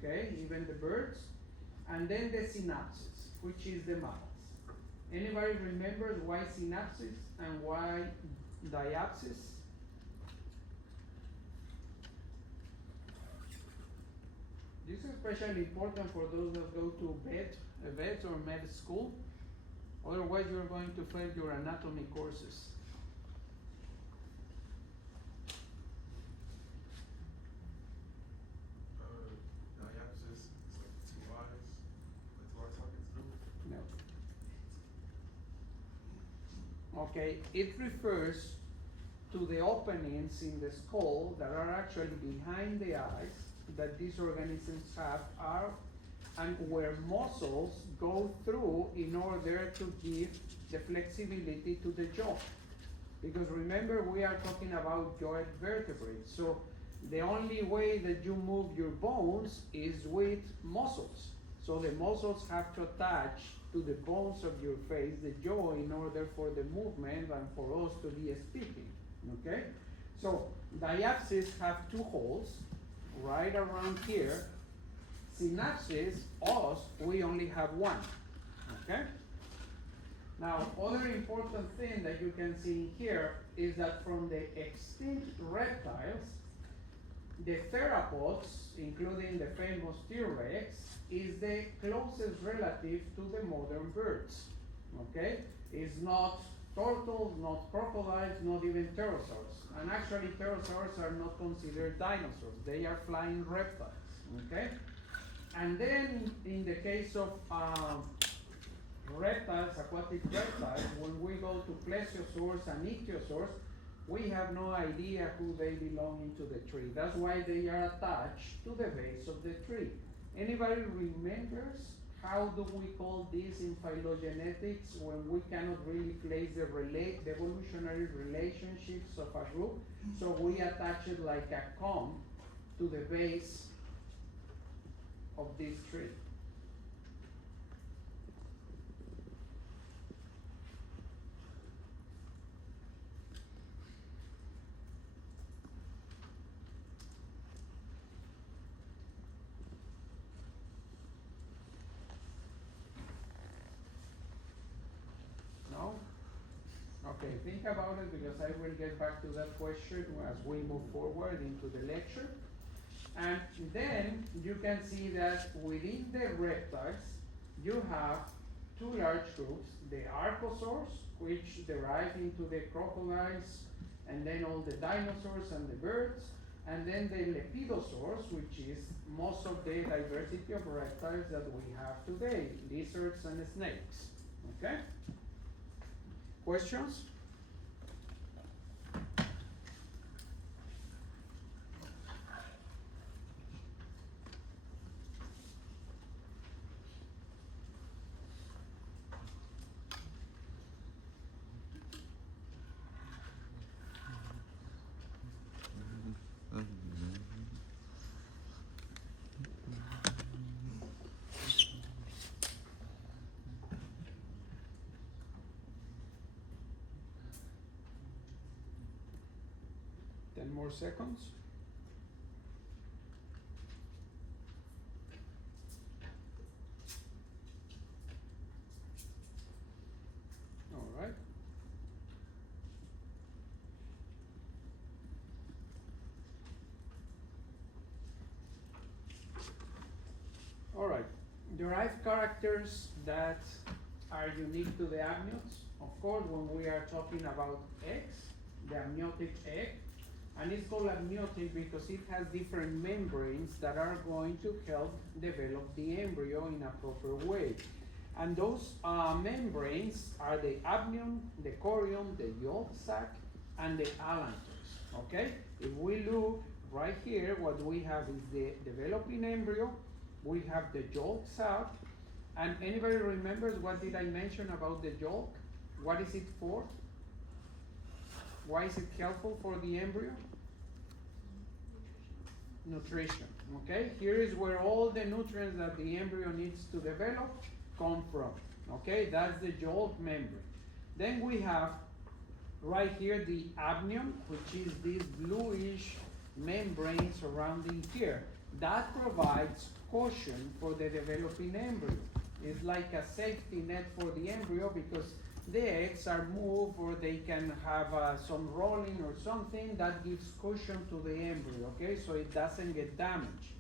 okay, even the birds, and then the synapses, which is the mammals. Anybody remembers why synapses and why diapsis? This is especially important for those that go to vet or med school. Otherwise, you're going to fail your anatomy courses. Diapsis is like two eyes, like two eye sockets through. No. Okay, it refers to the openings in the skull that are actually behind the eyes that these organisms have and where muscles go through in order to give the flexibility to the jaw. Because remember, we are talking about joint vertebrates. So the only way that you move your bones is with muscles. So the muscles have to attach to the bones of your face, the jaw, in order for the movement and for us to be speaking. Okay? So diapsis have two holes right around here. Synapses, us, we only have one. Okay? Now, other important thing that you can see here is that from the extinct reptiles, The theropods, including the famous T-Rex, is the closest relative to the modern birds. Okay? It's not turtles, not crocodiles, not even pterosaurs. And actually, pterosaurs are not considered dinosaurs. They are flying reptiles. Okay? And then, in the case of reptiles, aquatic reptiles, when we go to plesiosaurs and ichthyosaurs, we have no idea who they belong into the tree. That's why they are attached to the base of the tree. Anybody remembers how do we call this in phylogenetics when we cannot really place the evolutionary relationships of a group? So we attach it like a comb to the base of this tree. No? Okay, think about it because I will get back to that question as we move forward into the lecture. And then you can see that within the reptiles, you have two large groups, the archosaurs, which derive into the crocodiles, and then all the dinosaurs and the birds, and then the lepidosaurs, which is most of the diversity of reptiles that we have today, lizards and snakes. Okay? Questions? More seconds. All right. All right. Derived characters that are unique to the amniotes. Of course, when we are talking about eggs, the amniotic egg, and it's called amniotic because it has different membranes that are going to help develop the embryo in a proper way. And those membranes are the amnion, the chorion, the yolk sac, and the allantois. Okay? If we look right here, what we have is the developing embryo, we have the yolk sac, and anybody remembers what did I mention about the yolk? What is it for? Why is it helpful for the embryo? Nutrition. Okay, here is where all the nutrients that the embryo needs to develop come from. Okay, that's the yolk membrane. Then we have right here the amnion, which is this bluish membrane surrounding here. That provides cushion for the developing embryo. It's like a safety net for the embryo because the eggs are moved or they can have some rolling or something that gives cushion to the embryo, okay, so it doesn't get damaged.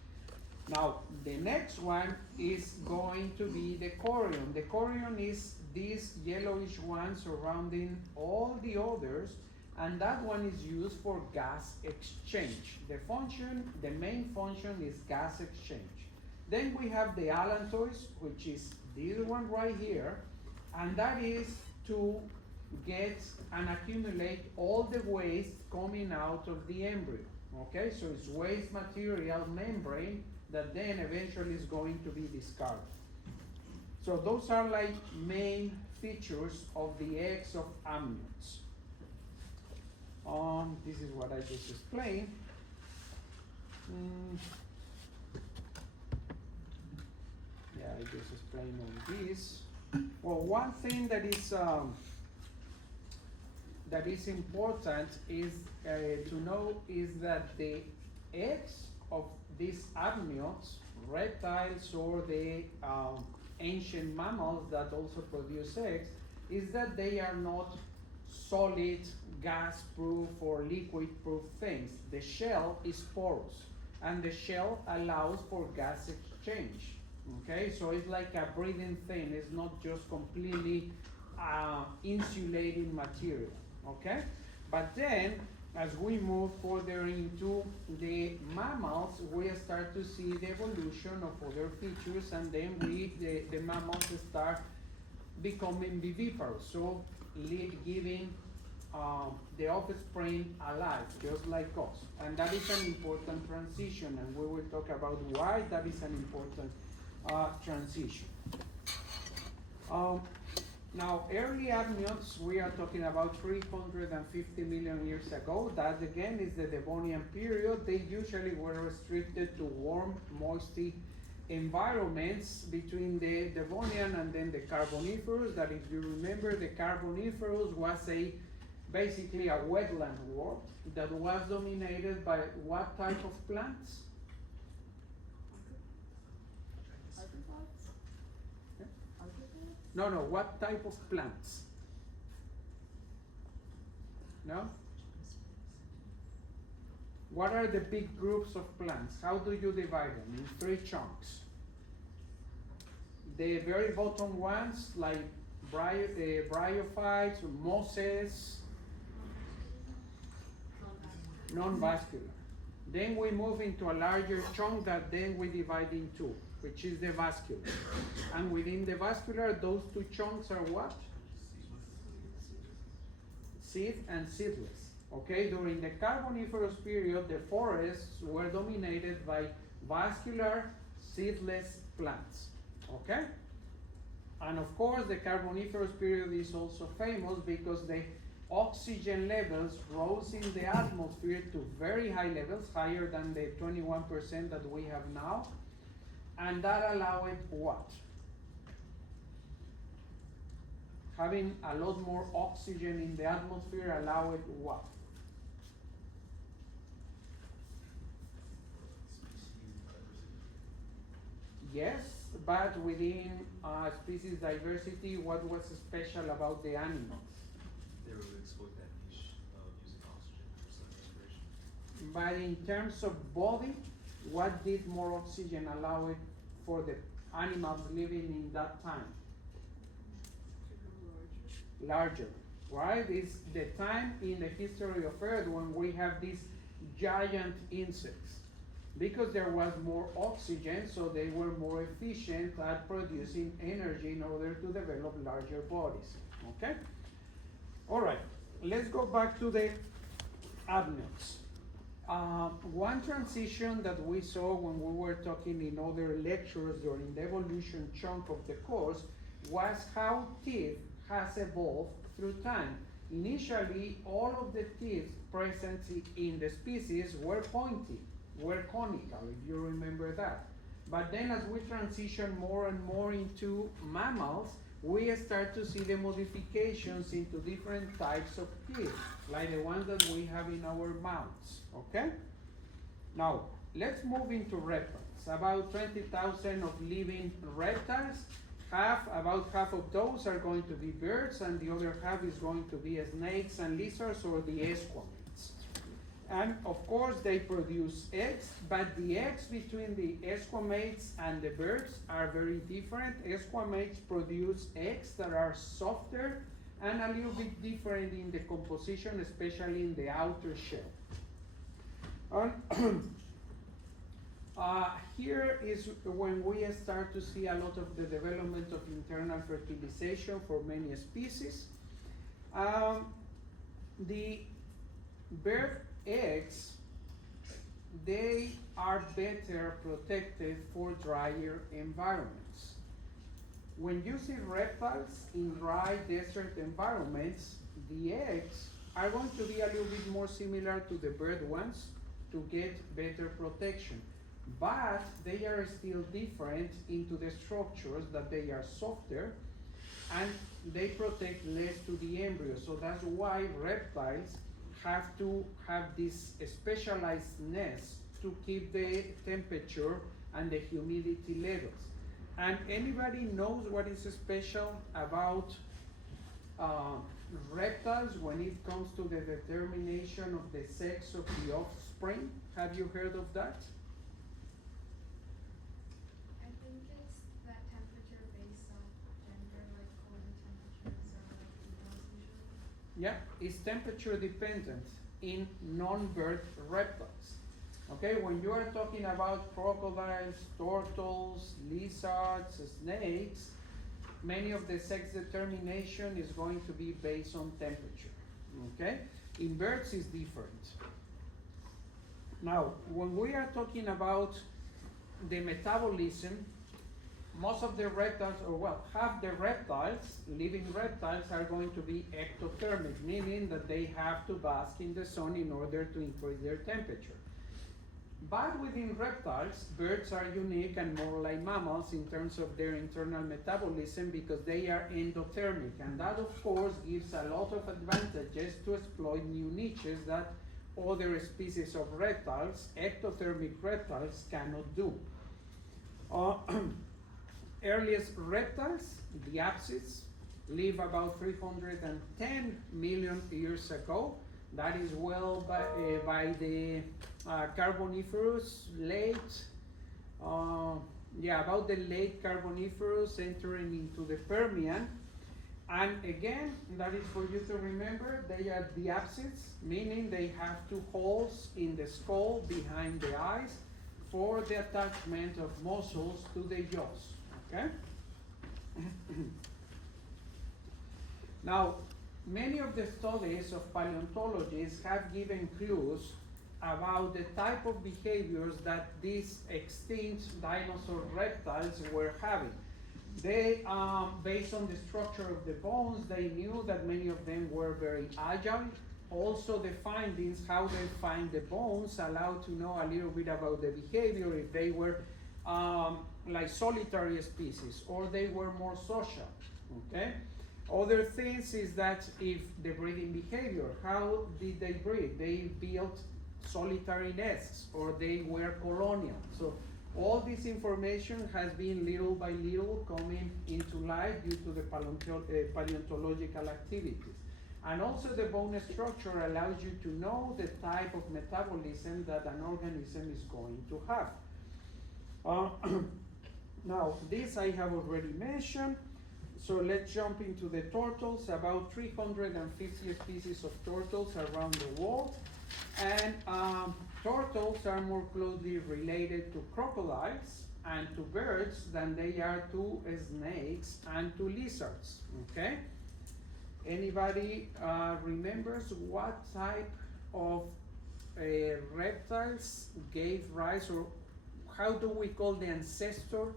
Now, the next one is going to be the chorion. The chorion is this yellowish one surrounding all the others, and that one is used for gas exchange. The main function is gas exchange. Then we have the allantois, which is this one right here, and that is to get and accumulate all the waste coming out of the embryo. Okay, so it's waste material membrane that then eventually is going to be discarded. So those are like main features of the eggs of amniotes. This is what I just explained. Yeah, I just explained all this. Well, one thing that is important is to know is that the eggs of these amniotes, reptiles or the ancient mammals that also produce eggs, is that they are not solid, gas-proof, or liquid-proof things. The shell is porous, and the shell allows for gas exchange. Okay, so it's like a breathing thing. It's not just completely insulating material. Okay, but then as we move further into the mammals, we start to see the evolution of other features, and then the mammals start becoming viviparous, so giving the offspring alive, just like us. And that is an important transition, and we will talk about why that is an important transition. Now, early amniotes, we are talking about 350 million years ago. That again is the Devonian period. They usually were restricted to warm, moisty environments between the Devonian and then the Carboniferous. That, if you remember, the Carboniferous was basically a wetland world that was dominated by what type of plants? No, what type of plants? No? What are the big groups of plants? How do you divide them? In 3 chunks. The very bottom ones, like bryophytes, mosses, non-vascular. Then we move into a larger chunk that then we divide in 2, which is the vascular. And within the vascular, those 2 chunks are what? Seed and seedless. Okay, during the Carboniferous period, the forests were dominated by vascular, seedless plants. Okay? And of course, the Carboniferous period is also famous because the oxygen levels rose in the atmosphere to very high levels, higher than the 21% that we have now. And that allowed what? Having a lot more oxygen in the atmosphere allowed what? Yes, but within species diversity, what was special about the animals? They were able to exploit that niche of using oxygen for sun respiration. But in terms of body, what did more oxygen allow it for the animals living in that time? Larger, right? It's the time in the history of Earth when we have these giant insects. Because there was more oxygen, so they were more efficient at producing energy in order to develop larger bodies. Okay? All right, let's go back to the amniotes. One transition that we saw when we were talking in other lectures during the evolution chunk of the course was how teeth has evolved through time. Initially, all of the teeth present in the species were pointy, were conical, if you remember that. But then as we transition more and more into mammals, we start to see the modifications into different types of teeth, like the ones that we have in our mouths, okay? Now, let's move into reptiles. About 20,000 of living reptiles. About half of those are going to be birds, and the other half is going to be snakes and lizards, or the squamates. And of course, they produce eggs, but the eggs between the squamates and the birds are very different. Squamates produce eggs that are softer and a little bit different in the composition, especially in the outer shell. Here is when we start to see a lot of the development of internal fertilization for many species. The bird eggs, they are better protected for drier environments. When you see reptiles in dry desert environments, the eggs are going to be a little bit more similar to the bird ones to get better protection. But they are still different into the structures, that they are softer and they protect less to the embryo. So that's why reptiles have to have this specialized nest to keep the temperature and the humidity levels. And anybody knows what is special about reptiles when it comes to the determination of the sex of the offspring. Have you heard of that? I think it's that temperature based off gender, like colder temperatures are like females usually. Yeah, it's temperature dependent in non-bird reptiles. Okay, when you are talking about crocodiles, turtles, lizards, snakes, many of the sex determination is going to be based on temperature. Okay, in birds is different. Now, when we are talking about the metabolism, most of the reptiles, or well, half the reptiles, living reptiles, are going to be ectothermic, meaning that they have to bask in the sun in order to increase their temperature. But within reptiles, birds are unique and more like mammals in terms of their internal metabolism because they are endothermic, and that of course gives a lot of advantages to exploit new niches that other species of reptiles, ectothermic reptiles, cannot do. Earliest reptiles, the apsids, live about 310 million years ago. That is well by the Carboniferous late, about the late Carboniferous entering into the Permian. And again, that is for you to remember, they are diapsids, meaning they have two holes in the skull behind the eyes for the attachment of muscles to the jaws. Okay? Now, many of the studies of paleontologists have given clues about the type of behaviors that these extinct dinosaur reptiles were having. They, based on the structure of the bones, they knew that many of them were very agile. Also, the findings, how they find the bones, allowed to know a little bit about the behavior, if they were like solitary species or they were more social. Okay. Other things is that if the breeding behavior, how did they breed? They built solitary nests or they were colonial. So all this information has been little by little coming into light due to the paleontological activities. And also the bone structure allows you to know the type of metabolism that an organism is going to have. Now, this I have already mentioned. So let's jump into the turtles. About 350 species of turtles around the world. And turtles are more closely related to crocodiles and to birds than they are to snakes and to lizards. Okay? Anybody remembers what type of reptiles gave rise, or how do we call the ancestor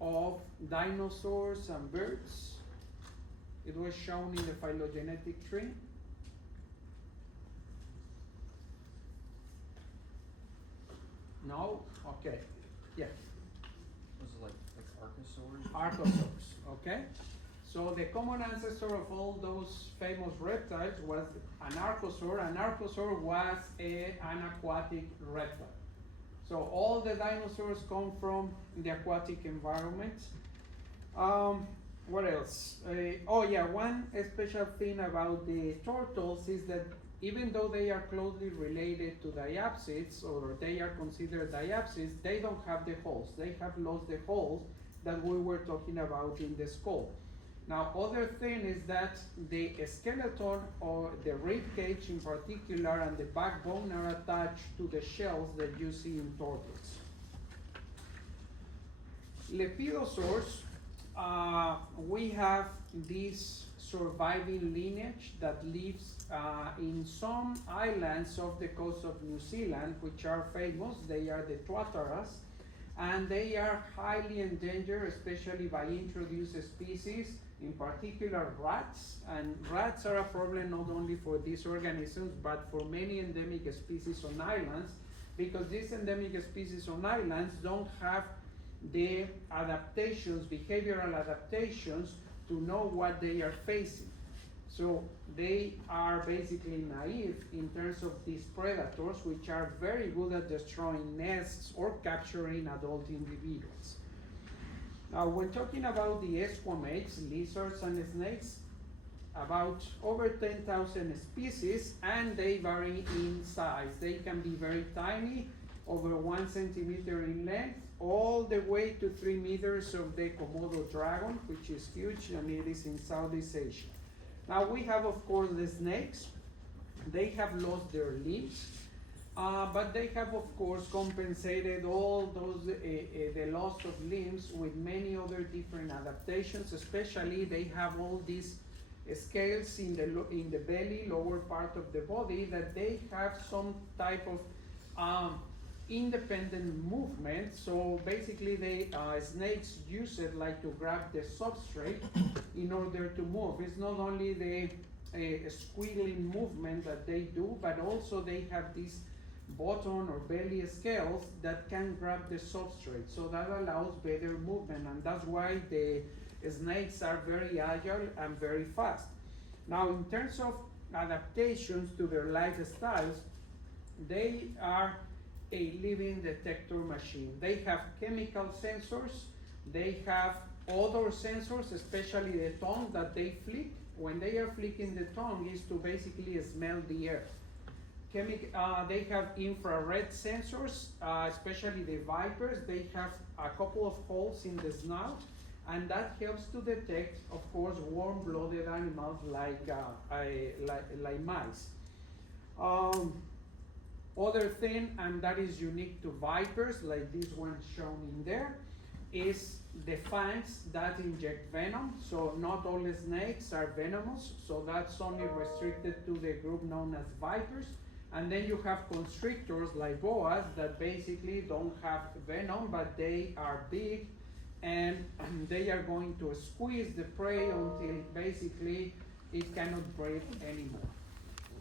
of dinosaurs and birds? It was shown in the phylogenetic tree. No? Okay. Yes. Was it like archosaurs? Archosaurs. Okay. So the common ancestor of all those famous reptiles was an archosaur. An archosaur was an aquatic reptile. So all the dinosaurs come from the aquatic environment. What else? One special thing about the turtles is that even though they are closely related to diapsids, or they are considered diapsids, they don't have the holes. They have lost the holes that we were talking about in the skull. Now, other thing is that the skeleton, or the rib cage in particular, and the backbone are attached to the shells that you see in turtles. Lepidosaurs, we have this surviving lineage that lives in some islands off the coast of New Zealand, which are famous. They are the tuataras, and they are highly endangered, especially by introduced species, in particular rats. And rats are a problem not only for these organisms, but for many endemic species on islands, because these endemic species on islands don't have the adaptations, behavioral adaptations, to know what they are facing. So they are basically naive in terms of these predators, which are very good at destroying nests or capturing adult individuals. Now, when talking about the squamates, lizards and snakes, about over 10,000 species, and they vary in size. They can be very tiny, over 1 centimeter in length, all the way to 3 meters of the Komodo dragon, which is huge, and it is in Southeast Asia. Now we have, of course, the snakes. They have lost their limbs, but they have, of course, compensated all those the loss of limbs with many other different adaptations. Especially, they have all these scales in the belly, lower part of the body, that they have some type of independent movement. So basically, snakes use it like to grab the substrate in order to move. It's not only the squiggling movement that they do, but also they have these bottom or belly scales that can grab the substrate. So that allows better movement, and that's why the snakes are very agile and very fast. Now, in terms of adaptations to their lifestyles, they are a living detector machine. They have chemical sensors, they have odor sensors, especially the tongue that they flick. When they are flicking the tongue is to basically smell the air. They have infrared sensors, especially the vipers. They have a couple of holes in the snout, and that helps to detect, of course, warm-blooded animals like mice. Other thing, and that is unique to vipers, like this one shown in there, is the fangs that inject venom. So not all snakes are venomous, so that's only restricted to the group known as vipers. And then you have constrictors like boas that basically don't have venom, but they are big, and they are going to squeeze the prey until basically it cannot breathe anymore.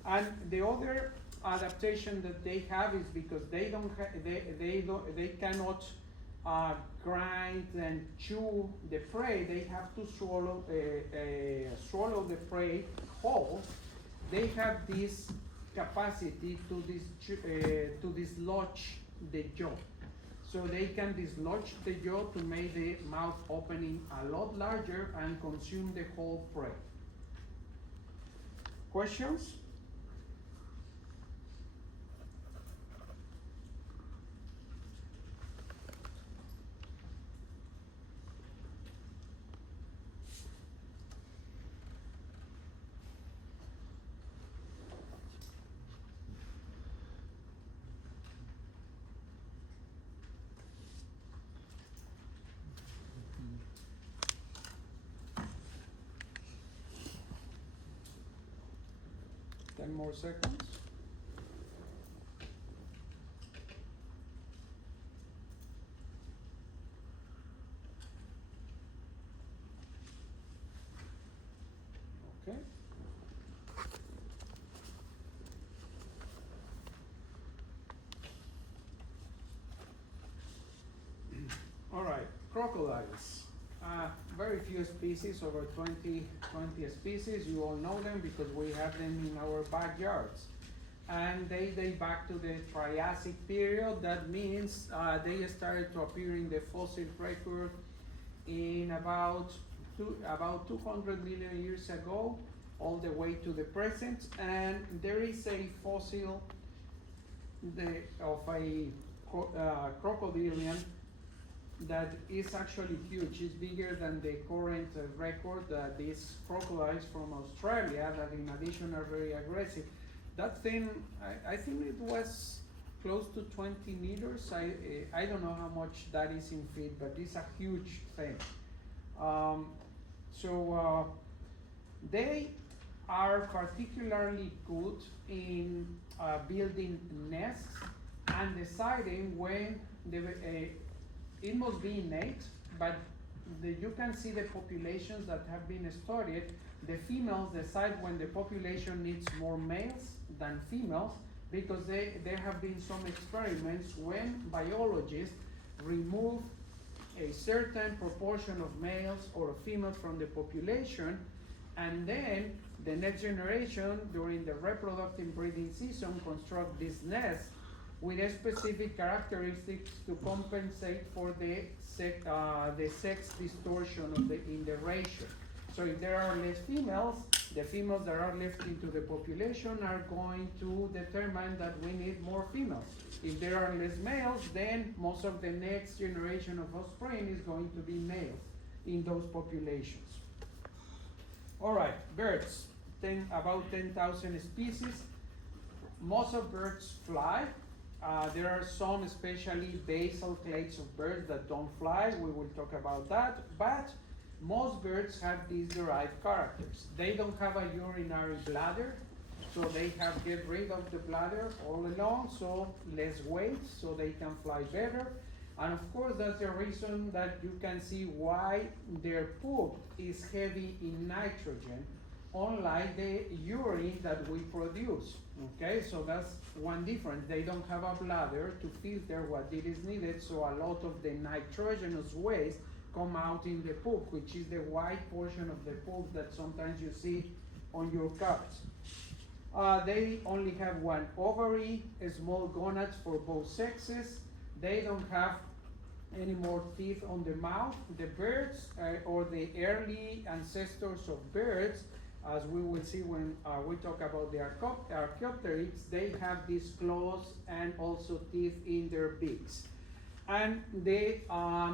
And the other adaptation that they have is because they cannot grind and chew the prey. They have to swallow the prey whole. They have this capacity to dislodge the jaw. So they can dislodge the jaw to make the mouth opening a lot larger and consume the whole prey. Questions? More seconds. Okay. All right, crocodiles. Very few species, over 20 species. You all know them because we have them in our backyards. And they date back to the Triassic period. That means they started to appear in the fossil record in about 200 million years ago, all the way to the present. And there is a fossil of a crocodilian that is actually huge. It's bigger than the current record. These crocodiles from Australia that in addition are very aggressive. That thing, I think it was close to 20 meters. I don't know how much that is in feet, but it's a huge thing. They are particularly good in building nests and deciding when it must be innate, but you can see the populations that have been studied. The females decide when the population needs more males than females, because there have been some experiments when biologists remove a certain proportion of males or females from the population, and then the next generation during the reproductive breeding season construct this nest with specific characteristics to compensate for the sex distortion in the ratio. So if there are less females, the females that are left into the population are going to determine that we need more females. If there are less males, then most of the next generation of offspring is going to be males in those populations. All right, birds, about 10,000 species. Most of birds fly. There are some, especially basal clades of birds that don't fly. We will talk about that. But most birds have these derived characters. They don't have a urinary bladder, so they have get rid of the bladder all along, so less weight, so they can fly better. And of course, that's the reason that you can see why their poop is heavy in nitrogen, unlike the urine that we produce. Okay, so that's one difference. They don't have a bladder to filter what it is needed, so a lot of the nitrogenous waste come out in the poop, which is the white portion of the poop that sometimes you see on your cats. They only have one ovary, small gonads for both sexes. They don't have any more teeth on the mouth. The birds, or the early ancestors of birds, as we will see when we talk about the Archaeopteryx, they have these claws and also teeth in their beaks. And the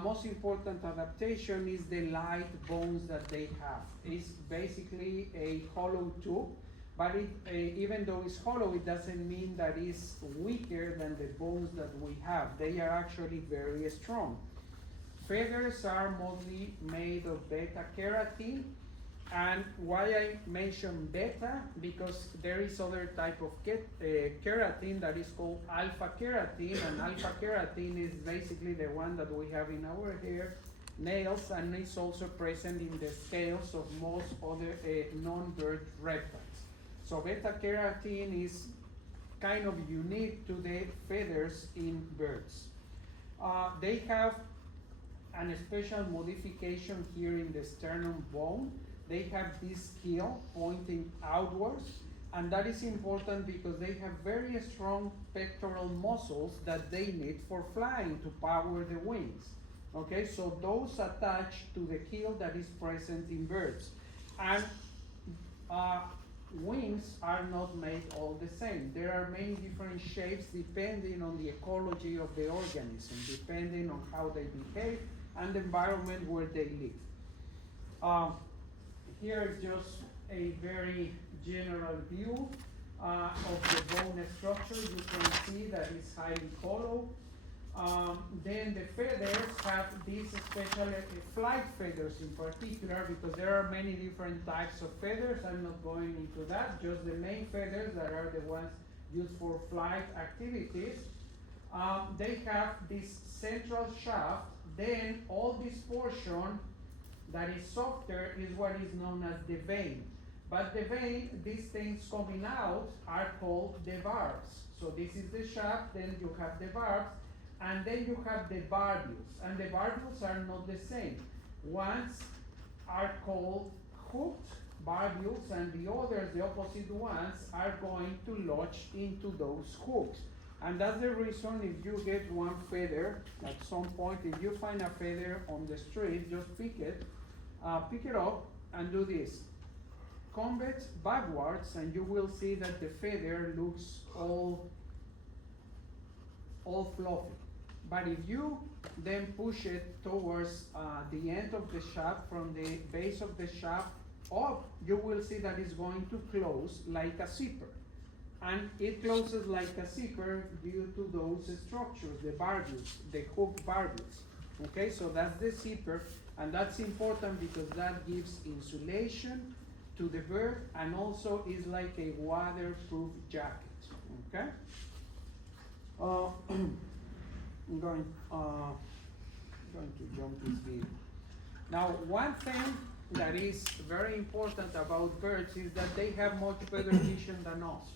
most important adaptation is the light bones that they have. It's basically a hollow tube, but even though it's hollow, it doesn't mean that it's weaker than the bones that we have. They are actually very strong. Feathers are mostly made of beta keratin. And why I mention beta, because there is other type of keratin that is called alpha keratin, and alpha keratin is basically the one that we have in our hair, nails, and it's also present in the scales of most other non-bird reptiles. So beta keratin is kind of unique to the feathers in birds. They have an special modification here in the sternum bone. They have this keel pointing outwards, and that is important because they have very strong pectoral muscles that they need for flying to power the wings. Okay, so those attach to the keel that is present in birds. And wings are not made all the same. There are many different shapes depending on the ecology of the organism, depending on how they behave and the environment where they live. Here is just a very general view of the bone structure. You can see that it's highly hollow. Then the feathers have these special flight feathers in particular, because there are many different types of feathers. I'm not going into that, just the main feathers that are the ones used for flight activities. They have this central shaft, then all this portion that is softer is what is known as the vein. But the vein, these things coming out are called the barbs. So this is the shaft, then you have the barbs, and then you have the barbules. And the barbules are not the same. Ones are called hooked barbules, and the others, the opposite ones, are going to lodge into those hooks. And that's the reason if you get one feather, at some point, if you find a feather on the street, just pick it up and do this. Comb it backwards, and you will see that the feather looks all fluffy. But if you then push it towards the end of the shaft, from the base of the shaft up, you will see that it's going to close like a zipper. And it closes like a zipper due to those structures, the barbules, the hooked barbules. Okay, so that's the zipper, and that's important because that gives insulation to the bird and also is like a waterproof jacket. Okay? I'm going to jump this video. Now, one thing that is very important about birds is that they have much better vision than us.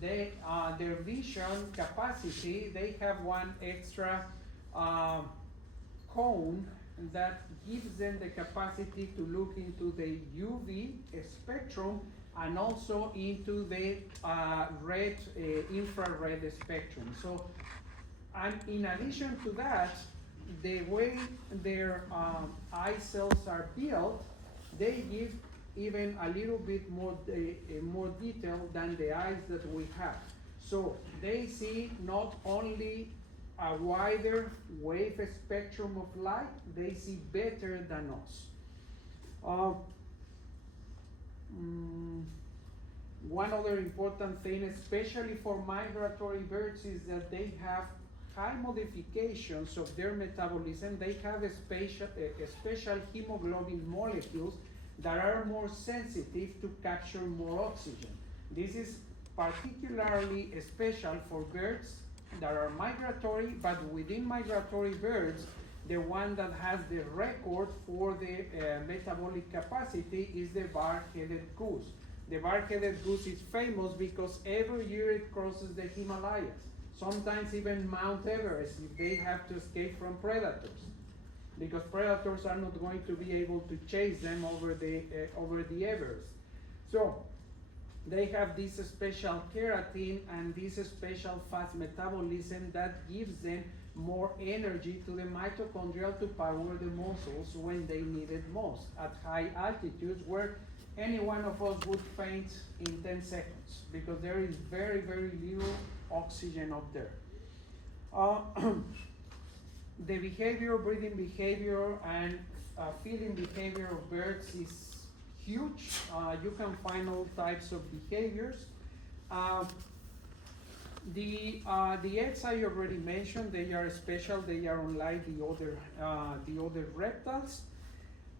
They, their vision capacity, they have one extra cone that gives them the capacity to look into the UV spectrum and also into the infrared spectrum. So, and in addition to that, the way their eye cells are built, they give even a little bit more, more detail than the eyes that we have. So they see not only a wider wave spectrum of light, they see better than us. One other important thing, especially for migratory birds, is that they have high modifications of their metabolism. They have a special hemoglobin molecules that are more sensitive to capture more oxygen. This is particularly special for birds that are migratory, but within migratory birds, the one that has the record for the metabolic capacity is the bar-headed goose. The bar-headed goose is famous because every year it crosses the Himalayas, sometimes even Mount Everest if they have to escape from predators, because predators are not going to be able to chase them over the Everest. So they have this special keratin and this special fast metabolism that gives them more energy to the mitochondria to power the muscles when they need it most at high altitudes, where any one of us would faint in 10 seconds because there is very, very little oxygen up there. The behavior, breeding behavior, and feeding behavior of birds is huge. You can find all types of behaviors. The eggs I already mentioned, they are special. They are unlike the other reptiles.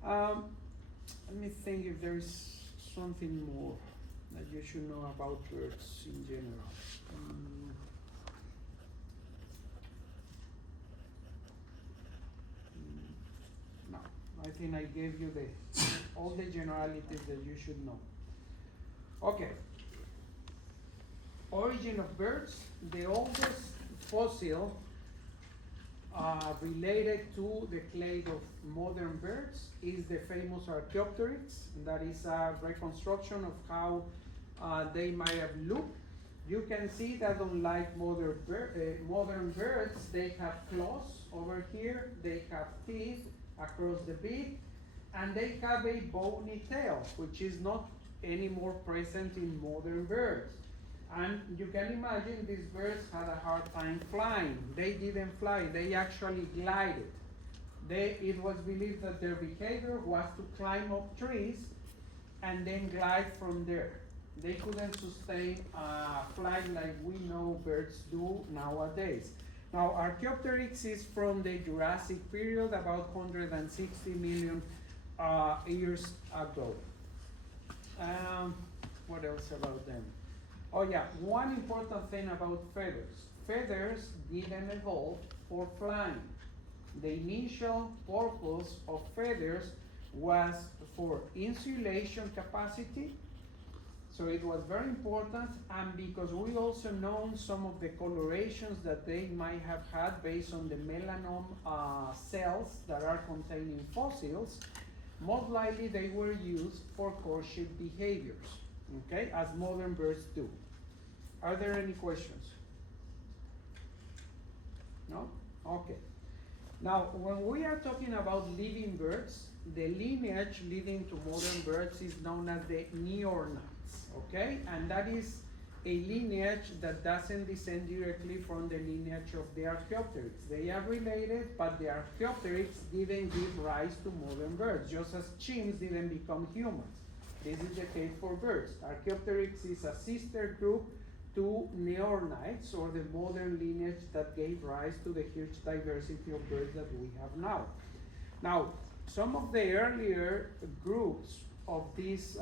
Let me think if there is something more that you should know about birds in general. No, I think I gave you all the generalities that you should know. Okay. Origin of birds. The oldest fossil related to the clade of modern birds is the famous Archaeopteryx. That is a reconstruction of how they might have looked. You can see that unlike modern birds, they have claws over here, they have teeth across the beak, and they have a bony tail, which is not anymore present in modern birds. And you can imagine these birds had a hard time flying. They didn't fly, they actually glided. It was believed that their behavior was to climb up trees and then glide from there. They couldn't sustain flight like we know birds do nowadays. Now, Archaeopteryx is from the Jurassic period, about 160 million years ago. What else about them? Oh yeah, one important thing about feathers. Feathers didn't evolve for flying. The initial purpose of feathers was for insulation capacity. So it was very important, and because we also know some of the colorations that they might have had based on the melanome cells that are contained in fossils, most likely they were used for courtship behaviors, okay, as modern birds do. Are there any questions? No? Okay. Now, when we are talking about living birds, the lineage leading to modern birds is known as the neornates, okay? And that is a lineage that doesn't descend directly from the lineage of the Archaeopteryx. They are related, but the Archaeopteryx didn't give rise to modern birds, just as chimps didn't become humans. This is the case for birds. Archaeopteryx is a sister group to neornates, or the modern lineage that gave rise to the huge diversity of birds that we have now. Now, some of the earlier groups of this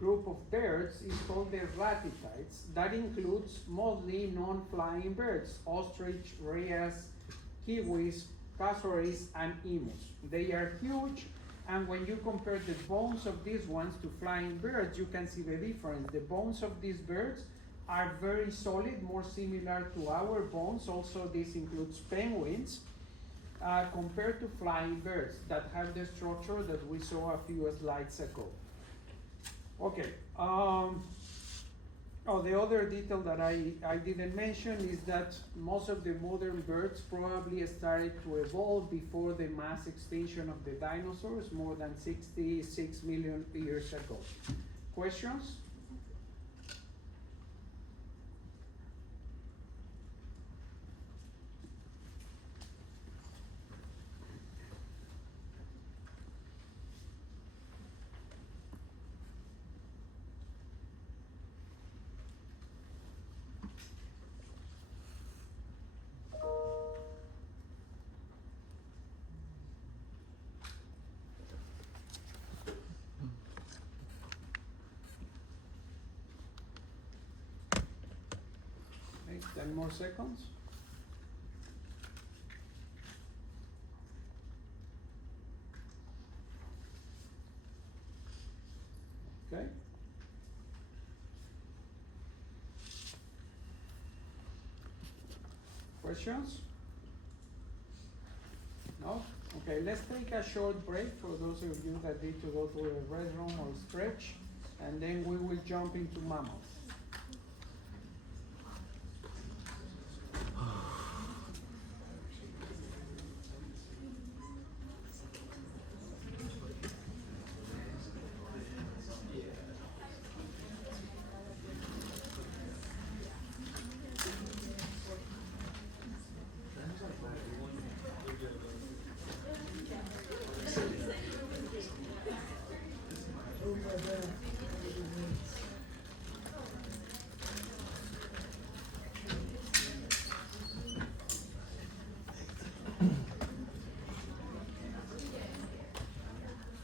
group of birds is called the Ratitites. That includes mostly non-flying birds: ostrich, rheas, kiwis, cassowaries, and emus. They are huge, and when you compare the bones of these ones to flying birds, you can see the difference. The bones of these birds are very solid, more similar to our bones. Also, this includes penguins, compared to flying birds that have the structure that we saw a few slides ago. Okay, Oh, the other detail that I didn't mention is that most of the modern birds probably started to evolve before the mass extinction of the dinosaurs more than 66 million years ago. Questions? Okay, 10 more seconds. Okay. Questions? No? Okay, let's take a short break for those of you that need to go to the restroom or stretch, and then we will jump into mammals.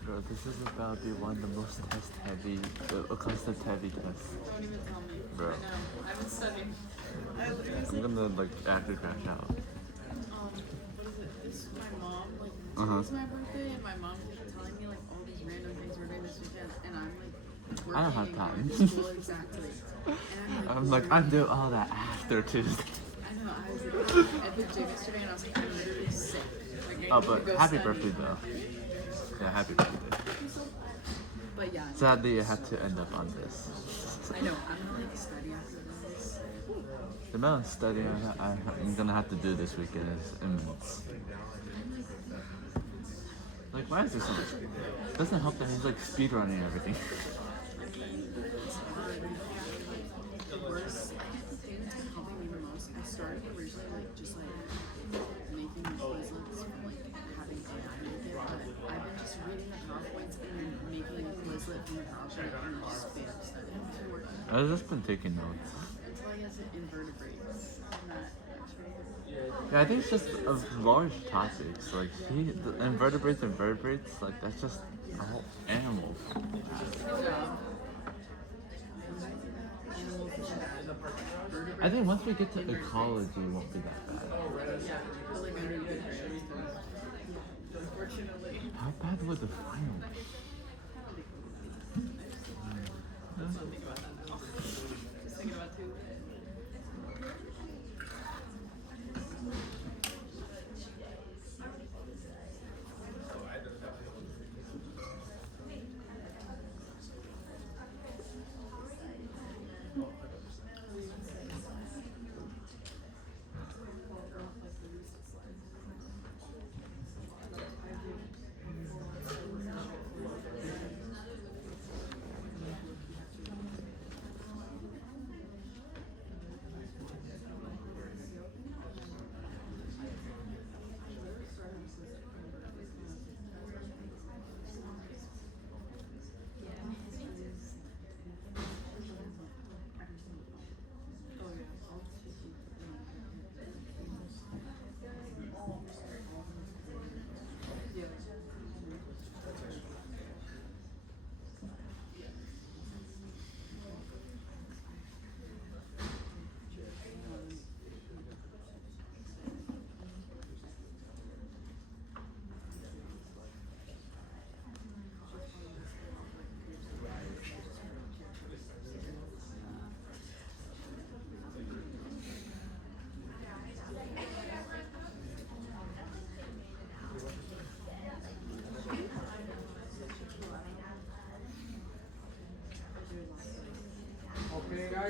Bro, this is about to be one of the most test-heavy, concept-heavy tests. Don't even tell me. Bro. I know. I've been studying. I literally was I'm like, gonna, like, after crash out. what is it? This is my mom. Like, Uh-huh. today's my birthday, and my mom kept telling me like all these random things we're doing this weekend, and I'm like, I don't have working time. and going to school exactly. And I'm like, I'm doing all that after Tuesday. I know. I was like, at the gym yesterday, and I was like, I'm literally sick. Like, I Oh, need to but go happy study. birthday, though. Yeah, happy birthday. But yeah. Sadly, you had to end up on this. I know. I'm gonna like study after this. The amount of studying I'm gonna have to do this weekend is immense. Like, why is there so much? It doesn't help that he's like speedrunning everything. It's hard. The worst, I think the thing that's been helping me the most, I started originally like just like making the Quizlets from like having AI make it, but I've been just reading the PowerPoints and then making a Quizlet from the PowerPoint and just spam studying. I've just been taking notes. Until I get to invertebrates and that actually. Yeah, I think it's just of large topics. Like, the invertebrates, like, that's just a whole animal. I think once we get to ecology, it won't be that bad. Unfortunately. How bad were the finals? Let's not think about that now. Just thinking about two.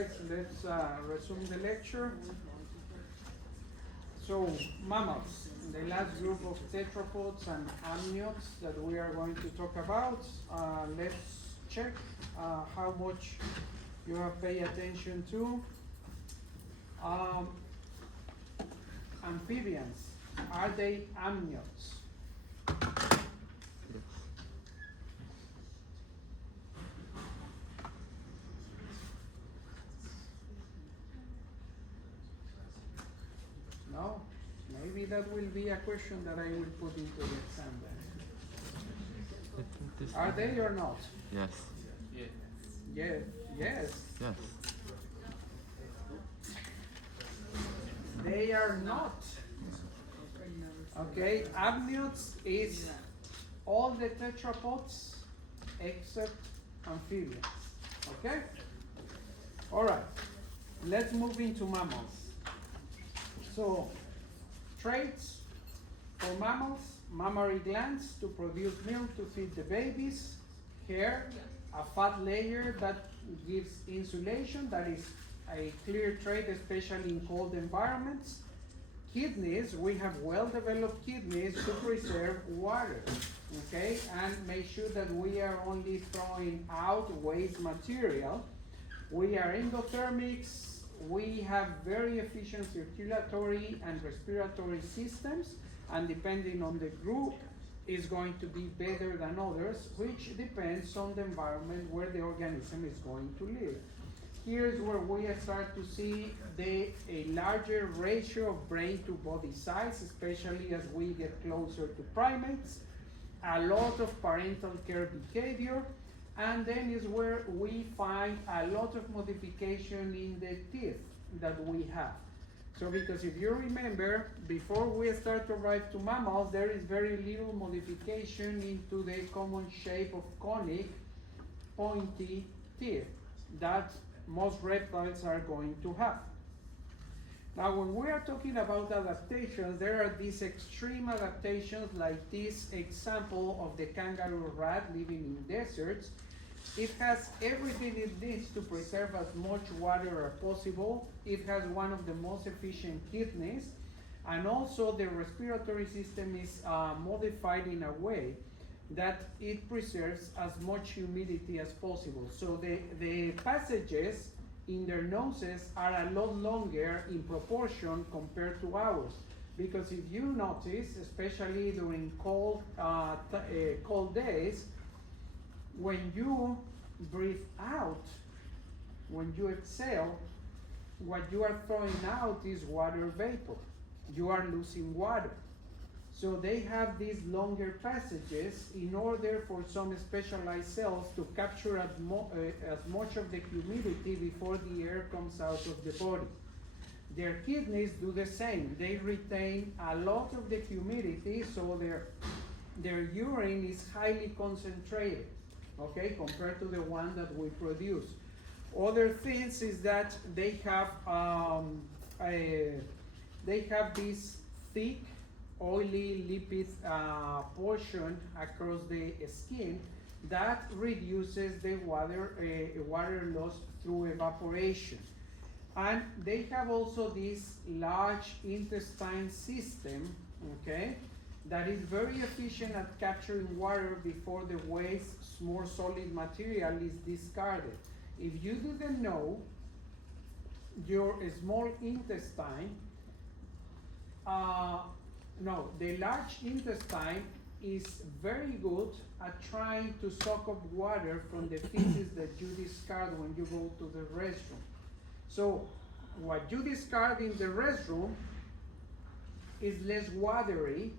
guys, let's resume the lecture. So, mammals, the last group of tetrapods and amniotes that we are going to talk about. Let's check how much you have paid attention to. Amphibians, are they amniotes? No? Maybe that will be a question that I will put into the exam then. Are they or not? Yes. Yeah. Yes. Yes. They are not. Okay, amniotes is all the tetrapods except amphibians. Okay? Alright, let's move into mammals. So, traits for mammals: mammary glands to produce milk to feed the babies, hair, a fat layer that gives insulation, that is a clear trait, especially in cold environments. Kidneys, we have well-developed kidneys to preserve water, okay, and make sure that we are only throwing out waste material. We are endothermics. We have very efficient circulatory and respiratory systems, and depending on the group, is going to be better than others, which depends on the environment where the organism is going to live. Here's where we start to see a larger ratio of brain to body size, especially as we get closer to primates, a lot of parental care behavior, and then is where we find a lot of modification in the teeth that we have. So because if you remember, before we start to arrive to mammals, there is very little modification into the common shape of conic, pointy teeth that most reptiles are going to have. Now, when we are talking about adaptations, there are these extreme adaptations, like this example of the kangaroo rat living in deserts. It has everything it needs to preserve as much water as possible. It has one of the most efficient kidneys, and also the respiratory system is modified in a way that it preserves as much humidity as possible. So the passages in their noses are a lot longer in proportion compared to ours. Because if you notice, especially during cold days, when you breathe out, when you exhale, what you are throwing out is water vapor. You are losing water. So they have these longer passages in order for some specialized cells to capture as much of the humidity before the air comes out of the body. Their kidneys do the same. They retain a lot of the humidity, so their urine is highly concentrated, okay, compared to the one that we produce. Other things is that they have this thick, oily lipid portion across the skin that reduces the water loss through evaporation. And they have also this large intestine system, okay, that is very efficient at capturing water before the waste, more solid material is discarded. If you didn't know, your small intestine, the large intestine is very good at trying to soak up water from the feces that you discard when you go to the restroom. So what you discard in the restroom is less watery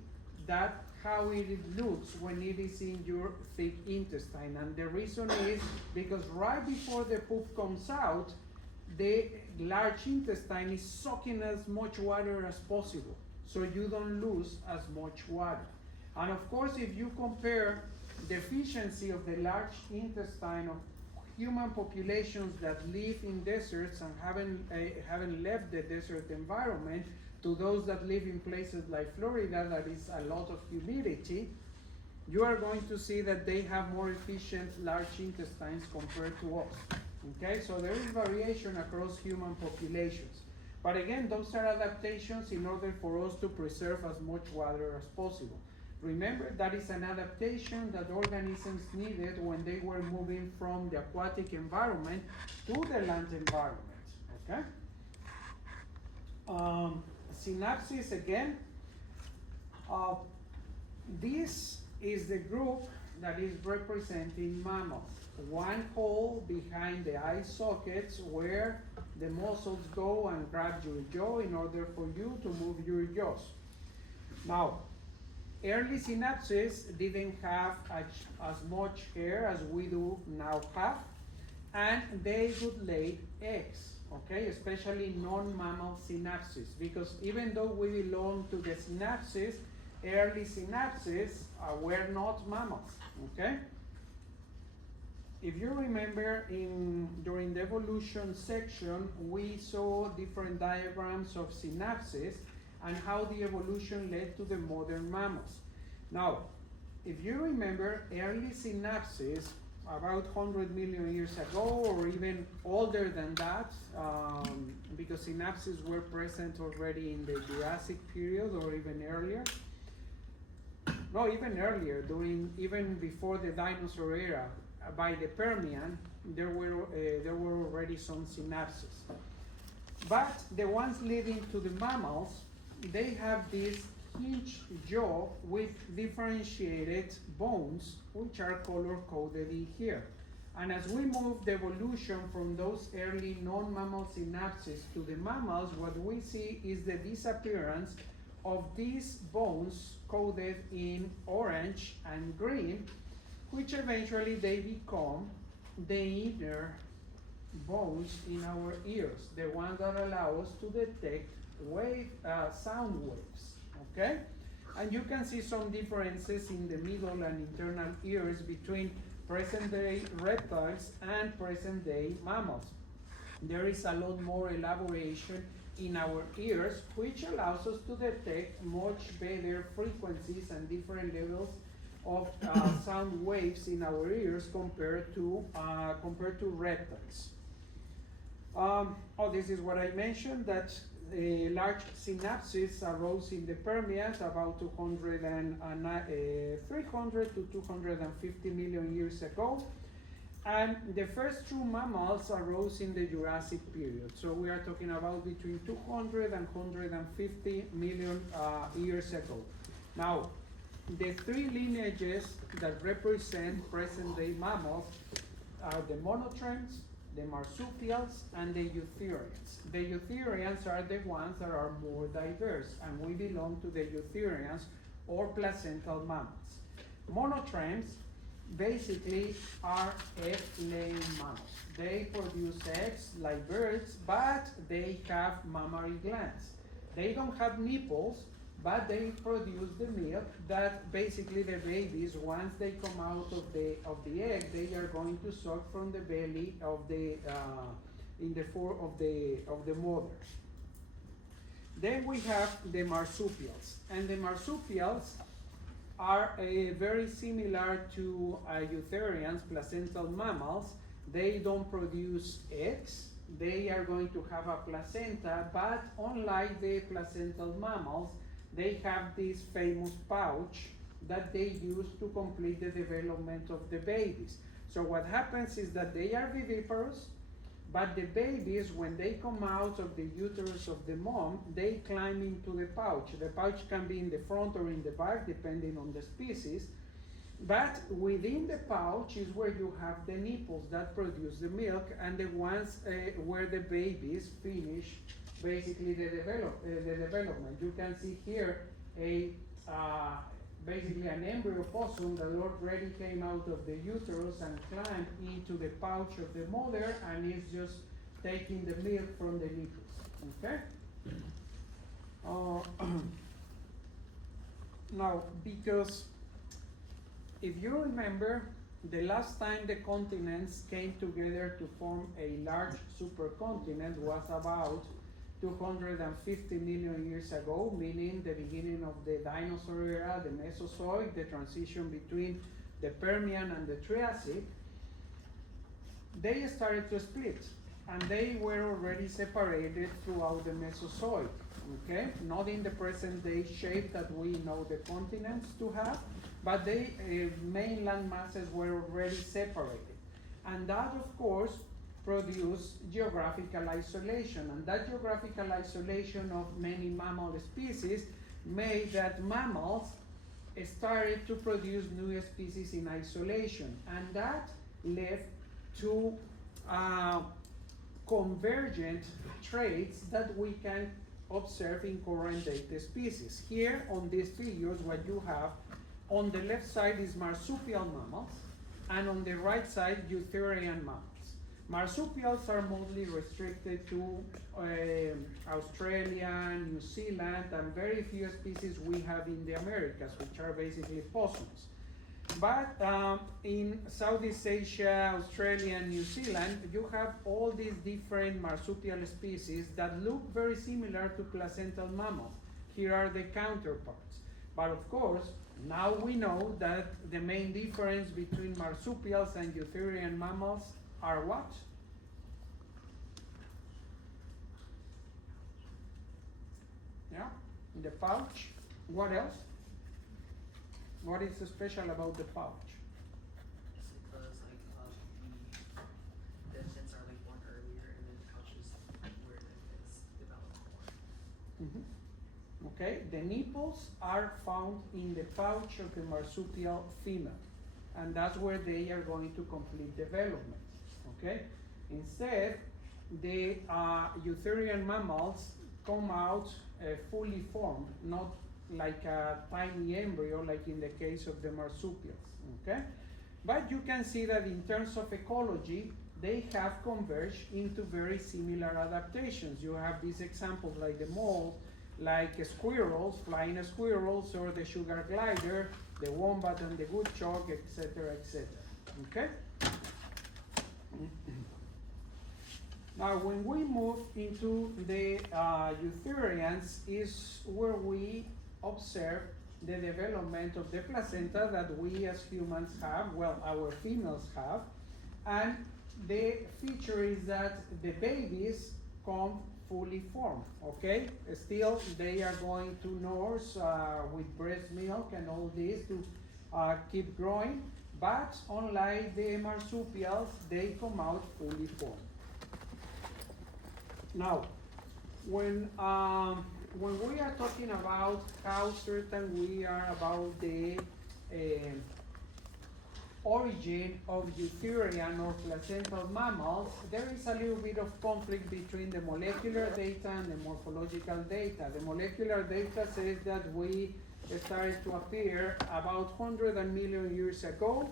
than how it looks when it is in your thick intestine. And the reason is because right before the poop comes out, the large intestine is soaking as much water as possible, so you don't lose as much water. And of course, if you compare the efficiency of the large intestine of human populations that live in deserts and haven't left the desert environment to those that live in places like Florida that is a lot of humidity, you are going to see that they have more efficient large intestines compared to us. Okay, so there is variation across human populations. But again, those are adaptations in order for us to preserve as much water as possible. Remember, that is an adaptation that organisms needed when they were moving from the aquatic environment to the land environment. Okay? Synapses again. This is the group that is representing mammals. One hole behind the eye sockets where the muscles go and grab your jaw in order for you to move your jaws. Now, early synapses didn't have as much hair as we do now have, and they would lay eggs, okay, especially non-mammal synapses, because even though we belong to the synapses, early synapses were not mammals, okay? If you remember during the evolution section, we saw different diagrams of synapses and how the evolution led to the modern mammals. Now, if you remember, early synapses about 100 million years ago, or even older than that, because synapses were present already in the Jurassic period or even earlier. No, even earlier, even before the dinosaur era, by the Permian, there were already some synapses. But the ones leading to the mammals, they have this hinged jaw with differentiated bones, which are color-coded in here. And as we move the evolution from those early non-mammal synapses to the mammals, what we see is the disappearance of these bones coded in orange and green, which eventually they become the inner bones in our ears, the ones that allow us to detect sound waves, okay? And you can see some differences in the middle and internal ears between present-day reptiles and present-day mammals. There is a lot more elaboration in our ears, which allows us to detect much better frequencies and different levels of sound waves in our ears compared to reptiles. This is what I mentioned, that large synapses arose in the Permian about 300 to 250 million years ago. And the first true mammals arose in the Jurassic period. So we are talking about between 200 and 150 million years ago. Now, the three lineages that represent present-day mammals are the monotremes, the marsupials, and the eutherians. The eutherians are the ones that are more diverse, and we belong to the eutherians or placental mammals. Monotremes basically are egg-laying mammals. They produce eggs like birds, but they have mammary glands. They don't have nipples, but they produce the milk that basically the babies, once they come out of the egg, they are going to suck from the belly of the mother. Then we have the marsupials, and the marsupials are very similar to eutherians, placental mammals. They don't produce eggs. They are going to have a placenta, but unlike the placental mammals, they have this famous pouch that they use to complete the development of the babies. So what happens is that they are viviparous, but the babies, when they come out of the uterus of the mom, they climb into the pouch. The pouch can be in the front or in the back, depending on the species. But within the pouch is where you have the nipples that produce the milk, and the ones where the babies finish basically the development. You can see here basically an embryo possum that already came out of the uterus and climbed into the pouch of the mother and is just taking the milk from the nipples. Okay? Now, because if you remember, the last time the continents came together to form a large supercontinent was about 250 million years ago, meaning the beginning of the dinosaur era, the Mesozoic, the transition between the Permian and the Triassic. they started to split, and they were already separated throughout the Mesozoic, okay? Not in the present day shape that we know the continents to have, but the mainland masses were already separated. And that, of course, produced geographical isolation, and that geographical isolation of many mammal species made that mammals started to produce new species in isolation, and that led to convergent traits that we can observe in current date species. Here on these figures, what you have on the left side is marsupial mammals, and on the right side, eutherian mammals. Marsupials are mostly restricted to Australia, New Zealand, and very few species we have in the Americas, which are basically possums. But in Southeast Asia, Australia, and New Zealand, you have all these different marsupial species that look very similar to placental mammals. Here are the counterparts. But of course, now we know that the main difference between marsupials and eutherian mammals are what? Yeah, the pouch. What else? What is so special about the pouch? Because the infants are like born earlier, and then the pouches where the infants develop more. Okay, the nipples are found in the pouch of the marsupial female, and that's where they are going to complete development. Okay, instead, the eutherian mammals come out fully formed, not like a tiny embryo like in the case of the marsupials. Okay, but you can see that in terms of ecology, they have converged into very similar adaptations. You have these examples like the mole, like squirrels, flying squirrels, or the sugar glider, the wombat and the woodchuck, etc., etc. Okay? Now, when we move into the eutherians, is where we observe the development of the placenta that we as humans have, well, our females have, and the feature is that the babies come fully formed, okay? Still, they are going to nurse with breast milk and all this to keep growing, but unlike the marsupials, they come out fully formed. Now, when we are talking about how certain we are about the origin of eutherian or placental mammals, there is a little bit of conflict between the molecular data and the morphological data. The molecular data says that we started to appear about 100 million years ago,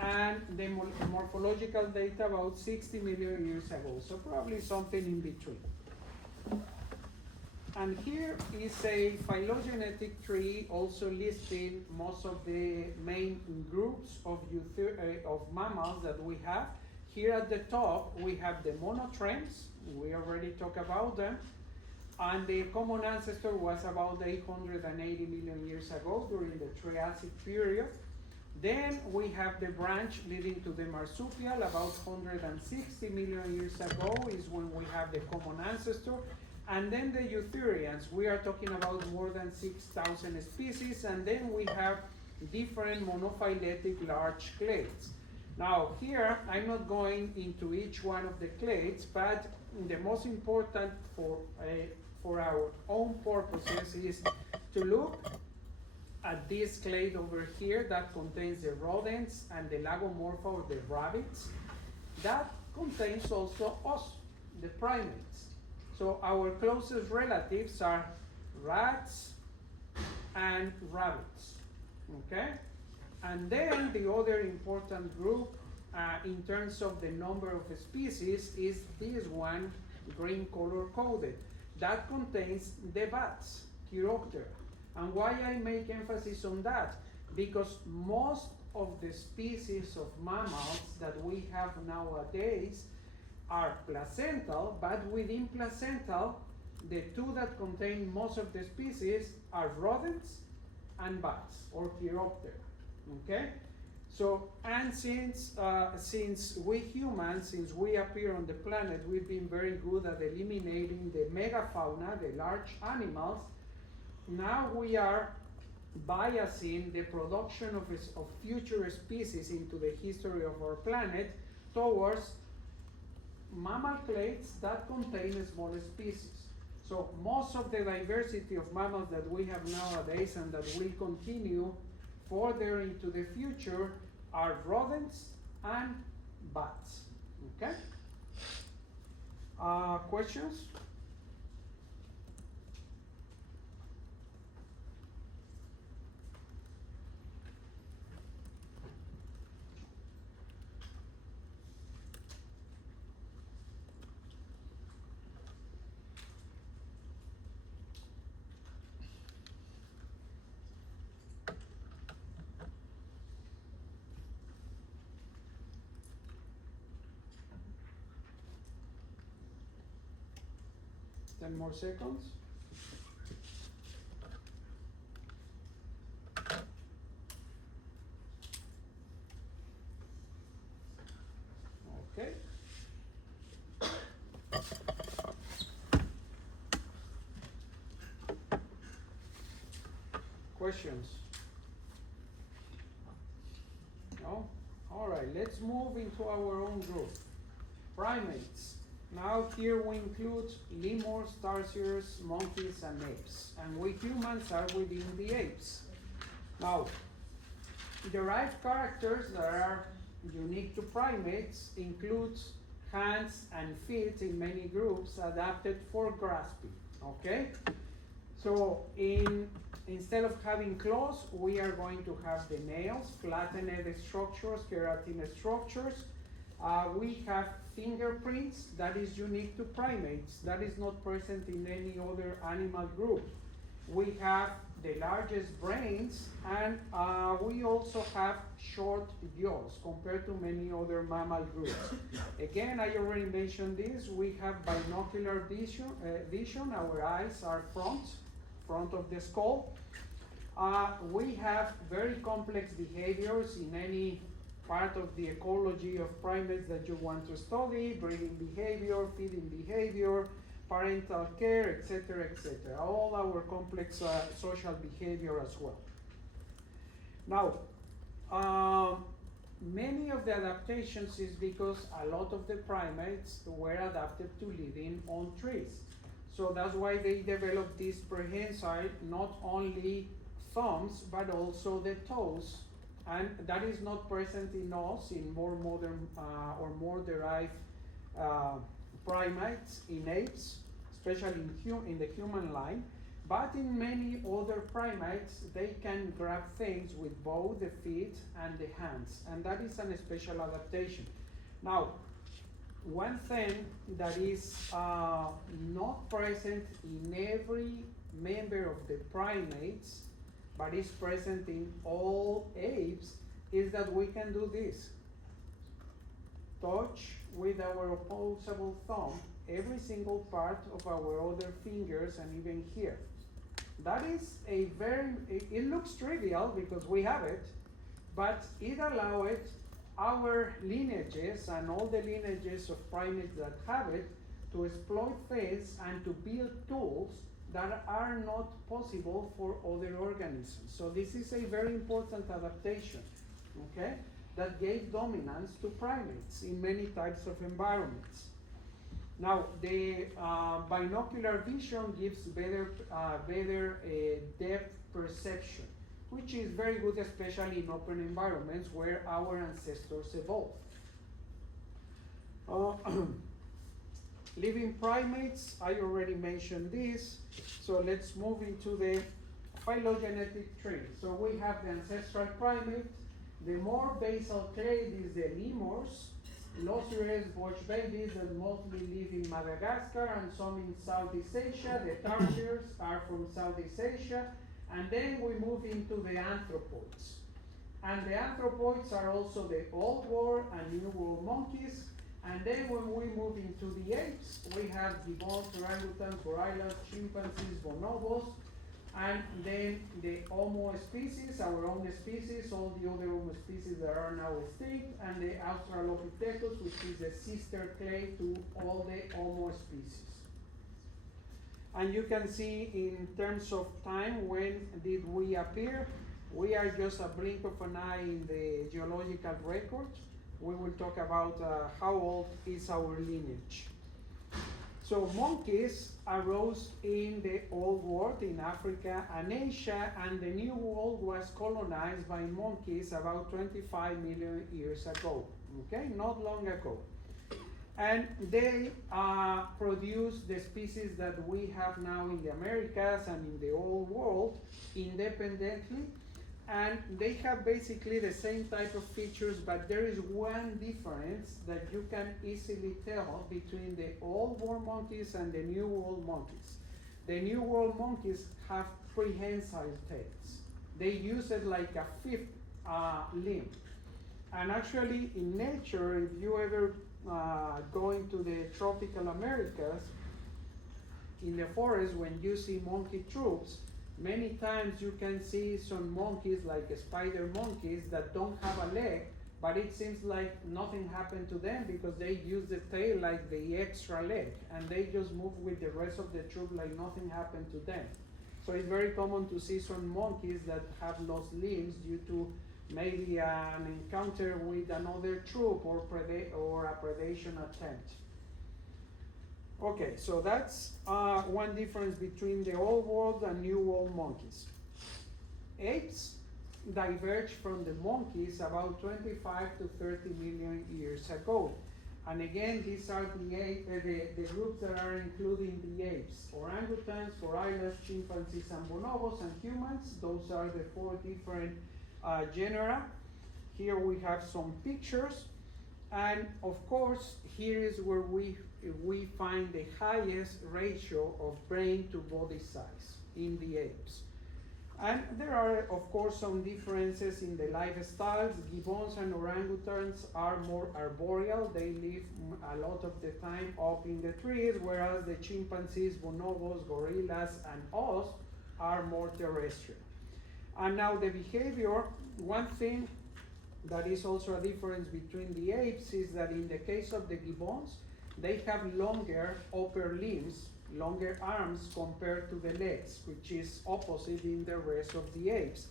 and the morphological data about 60 million years ago, so probably something in between. And here is a phylogenetic tree also listing most of the main groups of mammals that we have. Here at the top, we have the monotremes. We already talked about them. And the common ancestor was about 880 million years ago during the Triassic period. Then we have the branch leading to the marsupial about 160 million years ago is when we have the common ancestor. And then the eutherians, we are talking about more than 6,000 species, and then we have different monophyletic large clades. Now here, I'm not going into each one of the clades, but the most important for our own purposes is to look at this clade over here that contains the rodents and the lagomorpha or the rabbits. That contains also us, the primates. So our closest relatives are rats and rabbits, okay? And then the other important group in terms of the number of species is this one, green color coded. That contains the bats, Chiroptera. And why I make emphasis on that? Because most of the species of mammals that we have nowadays are placental, but within placental, the two that contain most of the species are rodents and bats, or Chiroptera, okay? So, and since we humans, since we appear on the planet, we've been very good at eliminating the megafauna, the large animals. Now we are biasing the production of future species into the history of our planet towards mammal clades that contain smaller species. So most of the diversity of mammals that we have nowadays and that will continue further into the future are rodents and bats. Okay? Questions? Ten more seconds. Okay. Questions? No? All right, let's move into our own group. Primates. Now here we include lemurs, tarsiers, monkeys, and apes. And we humans are within the apes. Now, derived characters that are unique to primates include hands and feet in many groups adapted for grasping. Okay? So instead of having claws, we are going to have the nails, flattened structures, keratin structures. We have fingerprints that is unique to primates, that is not present in any other animal group. We have the largest brains, and we also have short jaws compared to many other mammal groups. Again, I already mentioned this, we have binocular vision, our eyes are front of the skull. We have very complex behaviors in any part of the ecology of primates that you want to study: breeding behavior, feeding behavior, parental care, etc., etc. All our complex social behavior as well. Now, many of the adaptations is because a lot of the primates were adapted to living on trees. So that's why they developed this prehensile, not only thumbs, but also the toes. And that is not present in us, in more modern or more derived primates, in apes, especially in the human line. But in many other primates, they can grab things with both the feet and the hands. And that is a special adaptation. Now, one thing that is not present in every member of the primates, but is present in all apes, is that we can do this. Touch with our opposable thumb every single part of our other fingers and even here. That is it looks trivial because we have it, but it allows our lineages and all the lineages of primates that have it to exploit things and to build tools that are not possible for other organisms. So this is a very important adaptation, okay, that gave dominance to primates in many types of environments. Now, the binocular vision gives better depth perception, which is very good, especially in open environments where our ancestors evolved. Living primates, I already mentioned this, so let's move into the phylogenetic tree. So we have the ancestral primate. The more basal clade is the lemurs, Losures, bush babies that mostly live in Madagascar and some in Southeast Asia. The tarsiers are from Southeast Asia. And then we move into the anthropoids. And the anthropoids are also the Old World and New World monkeys. And then when we move into the apes, we have gibbons, orangutans, gorillas, chimpanzees, bonobos. And then the Homo species, our own species, all the other Homo species that are now extinct, and the Australopithecus, which is the sister clade to all the Homo species. And you can see in terms of time, when did we appear? We are just a blink of an eye in the geological record. We will talk about how old is our lineage. So monkeys arose in the Old World, in Africa and Asia, and the New World was colonized by monkeys about 25 million years ago, okay, not long ago. And they produced the species that we have now in the Americas and in the Old World independently, and they have basically the same type of features, but there is one difference that you can easily tell between the Old World monkeys and the New World monkeys. The New World monkeys have prehensile tails. They use it like a fifth limb. And actually in nature, if you ever go into the tropical Americas, in the forest, when you see monkey troops, many times you can see some monkeys, like spider monkeys, that don't have a leg, but it seems like nothing happened to them because they use the tail like the extra leg, and they just move with the rest of the troop like nothing happened to them. So it's very common to see some monkeys that have lost limbs due to maybe an encounter with another troop or a predation attempt. Okay, so that's one difference between the Old World and New World monkeys. Apes diverged from the monkeys about 25 to 30 million years ago. And again, these are the groups that are including the apes: orangutans, gorillas, chimpanzees, and bonobos, and humans. Those are the 4 different genera. Here we have some pictures. And of course, here is where we find the highest ratio of brain to body size in the apes. And there are, of course, some differences in the lifestyles. Gibbons and orangutans are more arboreal. They live a lot of the time up in the trees, whereas the chimpanzees, bonobos, gorillas, and us are more terrestrial. And now the behavior, one thing that is also a difference between the apes is that in the case of the gibbons, they have longer upper limbs, longer arms compared to the legs, which is opposite in the rest of the apes.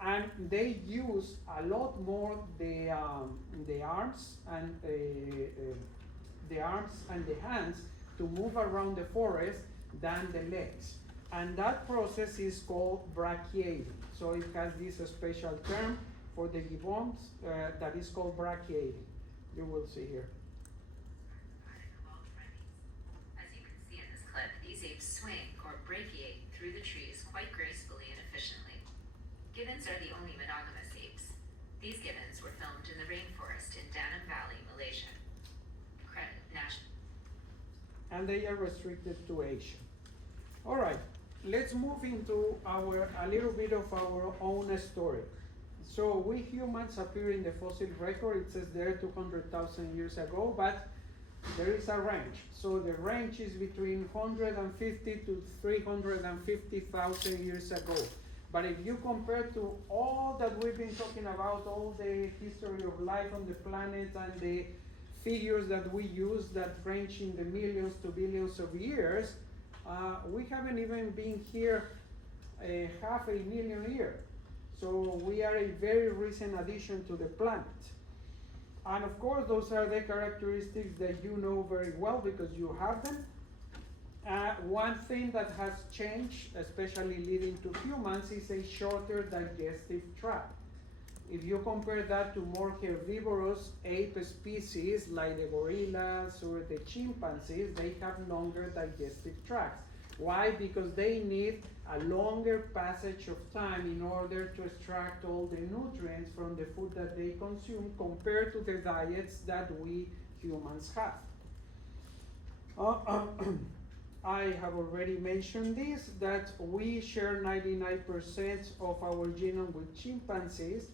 And they use a lot more the arms and the hands to move around the forest than the legs. And that process is called brachiating. So it has this special term for the gibbons that is called brachiating. You will see here. As you can see in this clip, these apes swing or brachiate through the trees quite gracefully and efficiently. Gibbons are the only monogamous apes. These gibbons were filmed in the rainforest in Danam Valley, Malaysia. Credit National. And they are restricted to Asia. All right, let's move into a little bit of our own story. So we humans appear in the fossil record. It says there 200,000 years ago, but there is a range. So the range is between 150 to 350,000 years ago. But if you compare to all that we've been talking about, all the history of life on the planet and the figures that we use that range in the millions to billions of years, we haven't even been here 500,000 years. So we are a very recent addition to the planet. And of course, those are the characteristics that you know very well because you have them. One thing that has changed, especially leading to humans, is a shorter digestive tract. If you compare that to more herbivorous ape species like the gorillas or the chimpanzees, they have longer digestive tracts. Why? Because they need a longer passage of time in order to extract all the nutrients from the food that they consume compared to the diets that we humans have. I have already mentioned this, that we share 99% of our genome with chimpanzees,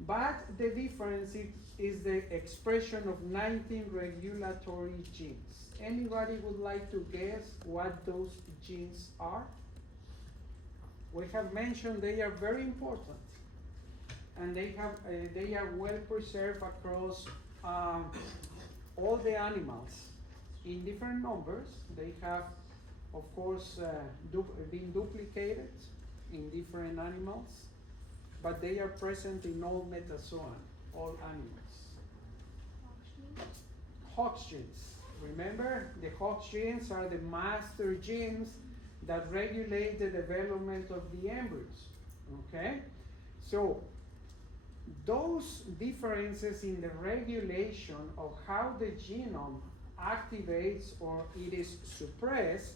but the difference is the expression of 19 regulatory genes. Anybody would like to guess what those genes are? We have mentioned they are very important, and they are well preserved across all the animals in different numbers. They have, of course, been duplicated in different animals, but they are present in all metazoan, all animals. Hox genes. Remember, the Hox genes are the master genes that regulate the development of the embryos. Okay? So, those differences in the regulation of how the genome activates or it is suppressed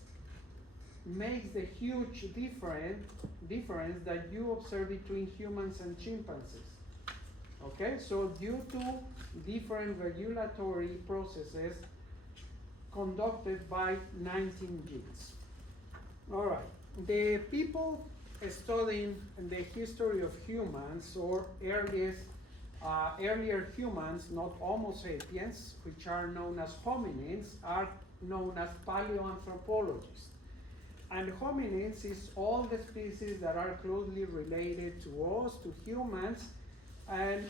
makes the huge difference that you observe between humans and chimpanzees. Okay, so due to different regulatory processes conducted by 19 genes. All right, the people studying the history of humans or earlier humans, not Homo sapiens, which are known as hominins, are known as paleoanthropologists. And hominins is all the species that are closely related to us, to humans, and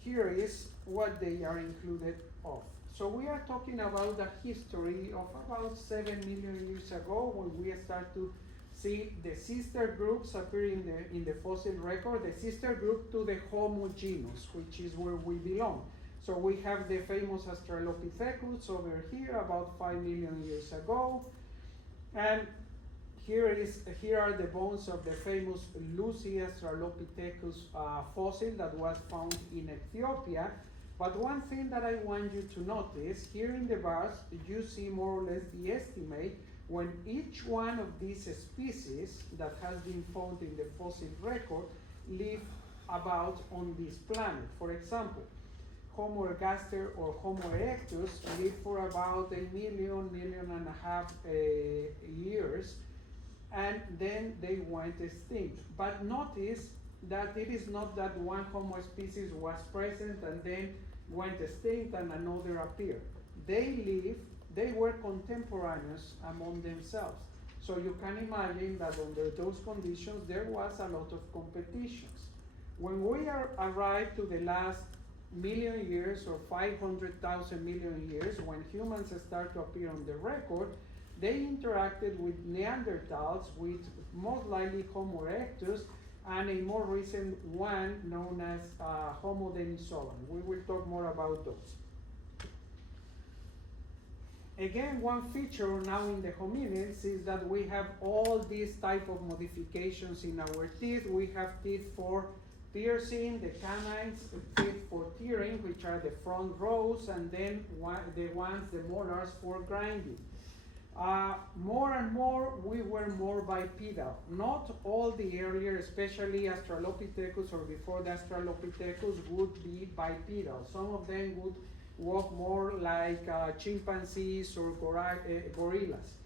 here is what they are included of. So we are talking about the history of about 7 million years ago when we start to see the sister groups appear in the fossil record, the sister group to the Homo genus, which is where we belong. So we have the famous Australopithecus over here about 5 million years ago. And here are the bones of the famous Lucy Australopithecus fossil that was found in Ethiopia. But one thing that I want you to notice, here in the bars, you see more or less the estimate when each one of these species that has been found in the fossil record live about on this planet. For example, Homo ergaster or Homo erectus lived for about 1.5 million years, and then they went extinct. But notice that it is not that one Homo species was present and then went extinct and another appeared. They were contemporaneous among themselves. So you can imagine that under those conditions there was a lot of competitions. When we arrived to the last million years or 500,000 million years, when humans start to appear on the record, they interacted with Neanderthals, with most likely Homo erectus, and a more recent one known as Homo denisovans. We will talk more about those. Again, one feature now in the hominins is that we have all these type of modifications in our teeth. We have teeth for piercing, the canines, teeth for tearing, which are the front rows, and then the molars for grinding. More and more, we were more bipedal. Not all the earlier, especially Australopithecus or before the Australopithecus, would be bipedal. Some of them would walk more like chimpanzees or gorillas.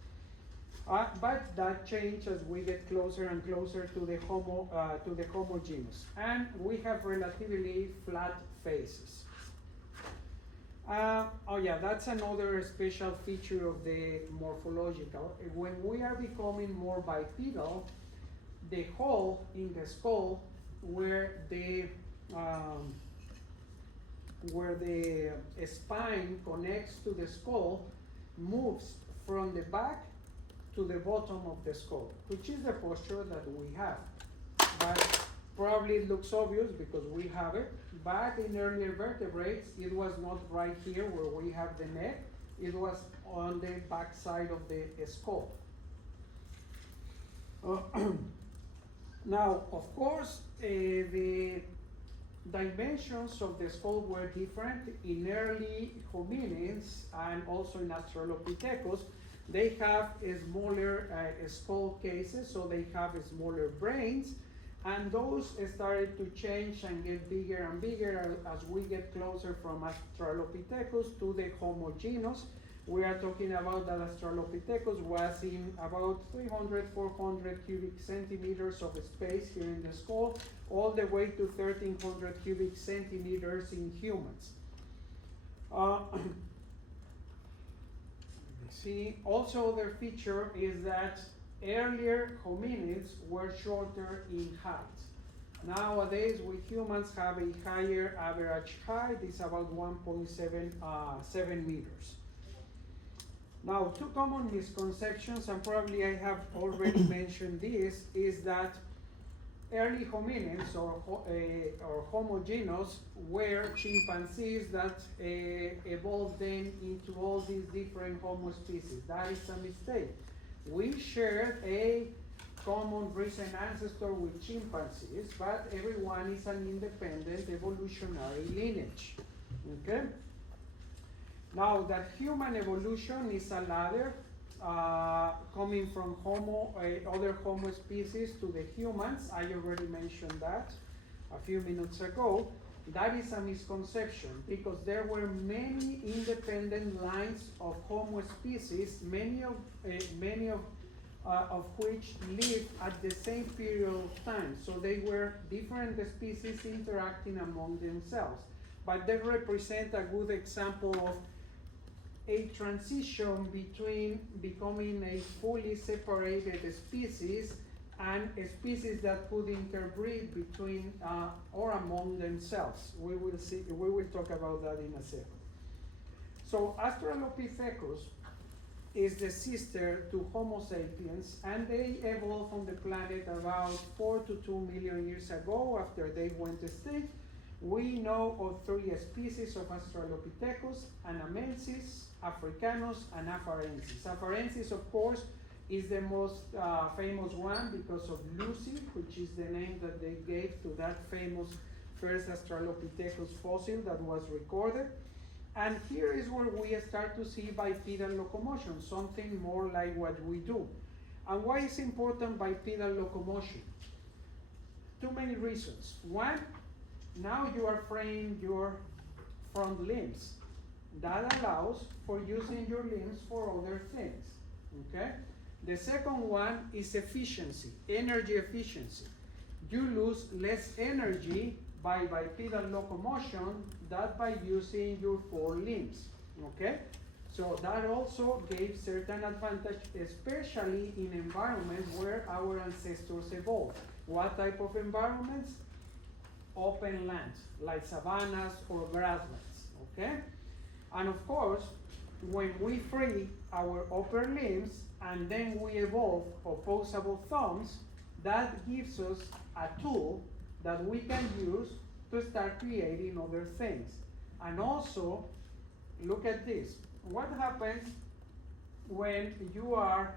But that changed as we get closer and closer to the Homo genus. And we have relatively flat faces. Oh yeah, that's another special feature of the morphological. When we are becoming more bipedal, the hole in the skull where the spine connects to the skull moves from the back to the bottom of the skull, which is the posture that we have. But probably it looks obvious because we have it. Back in earlier vertebrates, it was not right here where we have the neck. It was on the back side of the skull. Now, of course, the dimensions of the skull were different in early hominins and also in Australopithecus. They have smaller skull cases, so they have smaller brains, and those started to change and get bigger and bigger as we get closer from Australopithecus to the Homo genus. We are talking about that Australopithecus was in about 300-400 cubic centimeters of space here in the skull, all the way to 1,300 cubic centimeters in humans. See, also their feature is that earlier hominids were shorter in height. Nowadays, we humans have a higher average height, it's about 1.7 meters. Now, two common misconceptions, and probably I have already mentioned this, is that early hominids or Homo genus were chimpanzees that evolved then into all these different Homo species. That is a mistake. We shared a common recent ancestor with chimpanzees, but everyone is an independent evolutionary lineage. Okay? Now, that human evolution is a ladder coming from other Homo species to the humans. I already mentioned that a few minutes ago. That is a misconception because there were many independent lines of Homo species, many of which lived at the same period of time. So they were different species interacting among themselves. But they represent a good example of a transition between becoming a fully separated species and a species that could interbreed between or among themselves. We will talk about that in a second. So Australopithecus is the sister to Homo sapiens, and they evolved on the planet about 4 to 2 million years ago after they went extinct. We know of 3 species of Australopithecus: Anamensis, Africanus, and Afarensis. Afarensis, of course, is the most famous one because of Lucy, which is the name that they gave to that famous first Australopithecus fossil that was recorded. And here is where we start to see bipedal locomotion, something more like what we do. And why is important bipedal locomotion? Too many reasons. One, now you are freeing your front limbs. That allows for using your limbs for other things, okay? The second one is efficiency, energy efficiency. You lose less energy by bipedal locomotion than by using your 4 limbs, okay? So that also gave certain advantage, especially in environments where our ancestors evolved. What type of environments? Open lands, like savannas or grasslands, okay? And of course, when we free our upper limbs and then we evolve opposable thumbs, that gives us a tool that we can use to start creating other things. And also, look at this. What happens when you are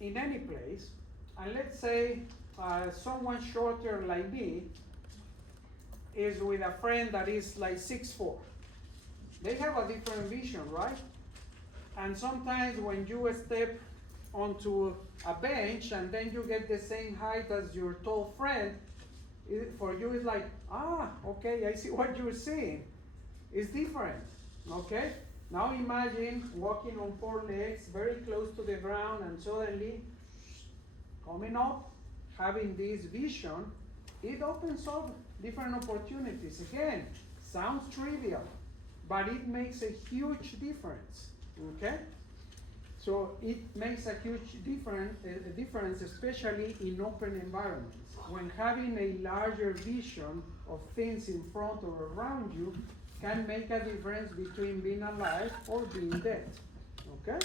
in any place, and let's say someone shorter like me is with a friend that is like 6'4". They have a different vision, right? And sometimes when you step onto a bench and then you get the same height as your tall friend, for you it's like, okay, I see what you're seeing. It's different, okay? Now imagine walking on 4 legs, very close to the ground, and suddenly coming up, having this vision, it opens up different opportunities. Again, sounds trivial, but it makes a huge difference, okay? So it makes a huge difference, especially in open environments. When having a larger vision of things in front or around you can make a difference between being alive or being dead, okay?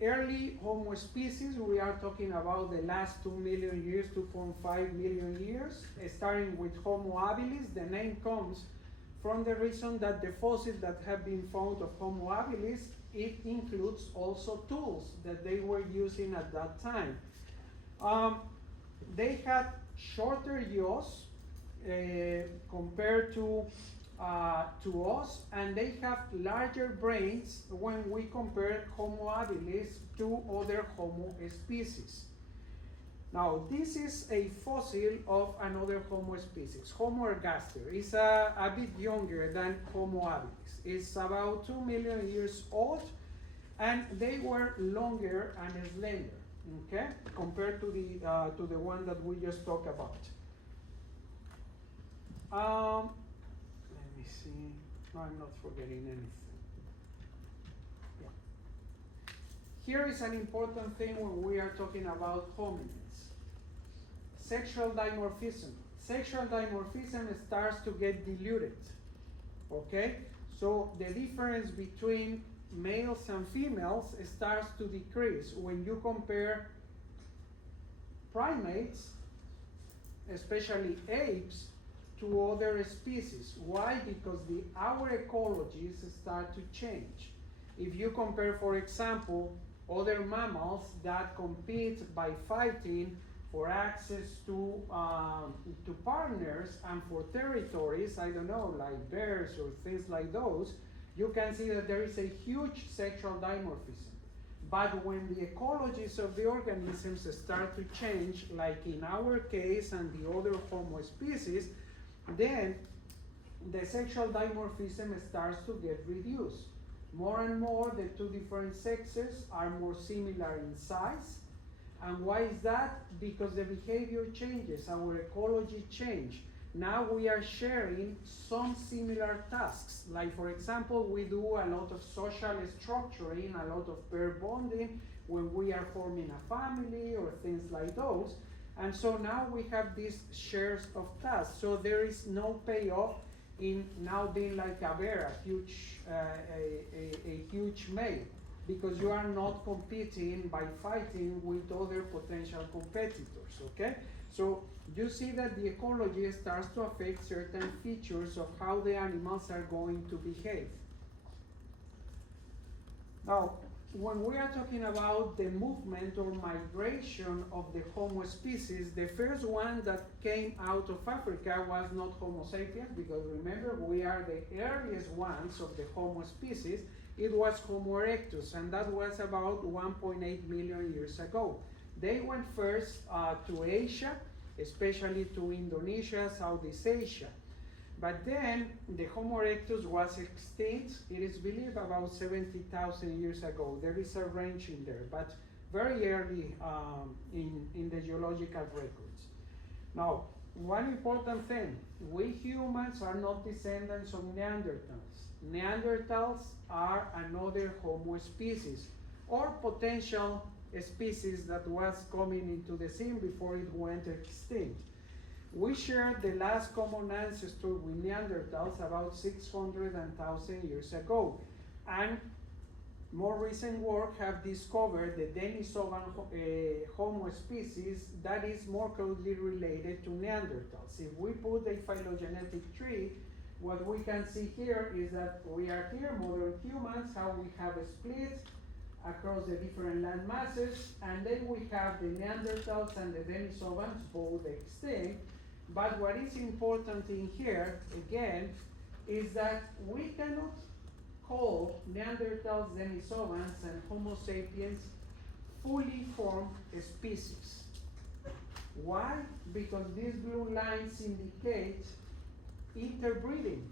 Early Homo species, we are talking about the last 2 million years, 2.5 million years, starting with Homo habilis. The name comes from the reason that the fossils that have been found of Homo habilis, it includes also tools that they were using at that time. They had shorter jaws compared to us, and they have larger brains when we compare Homo habilis to other Homo species. Now, this is a fossil of another Homo species, Homo ergaster. It's a bit younger than Homo habilis. It's about 2 million years old, and they were longer and slender, okay, compared to the one that we just talked about. Let me see. No, I'm not forgetting anything. Yeah. here is an important thing when we are talking about hominids. Sexual dimorphism. Sexual dimorphism starts to get diluted, okay? So the difference between males and females starts to decrease when you compare primates, especially apes, to other species. Why? Because our ecologies start to change. If you compare, for example, other mammals that compete by fighting for access to partners and for territories, I don't know, like bears or things like those, you can see that there is a huge sexual dimorphism. But when the ecologies of the organisms start to change, like in our case and the other Homo species, then the sexual dimorphism starts to get reduced. More and more, the two different sexes are more similar in size. And why is that? Because the behavior changes, our ecology change. Now we are sharing some similar tasks. Like, for example, we do a lot of social structuring, a lot of pair bonding when we are forming a family or things like those. And so now we have these shares of tasks. So there is no payoff in now being like a bear, a huge male, because you are not competing by fighting with other potential competitors, okay? So you see that the ecology starts to affect certain features of how the animals are going to behave. Now, when we are talking about the movement or migration of the Homo species, the first one that came out of Africa was not Homo sapiens, because remember, we are the earliest ones of the Homo species. It was Homo erectus, and that was about 1.8 million years ago. They went first to Asia, especially to Indonesia, Southeast Asia. But then the Homo erectus was extinct, it is believed about 70,000 years ago. There is a range in there, but very early in the geological records. Now, one important thing, we humans are not descendants of Neanderthals. Neanderthals are another Homo species, or potential species that was coming into the scene before it went extinct. We shared the last common ancestor with Neanderthals about 600,000 years ago. And more recent work have discovered the Denisovan Homo species that is more closely related to Neanderthals. If we put a phylogenetic tree, what we can see here is that we are here, modern humans, how we have a split across the different land masses, and then we have the Neanderthals and the Denisovans both extinct. But what is important in here, again, is that we cannot call Neanderthals, Denisovans, and Homo sapiens fully formed species. Why? Because these blue lines indicate interbreeding.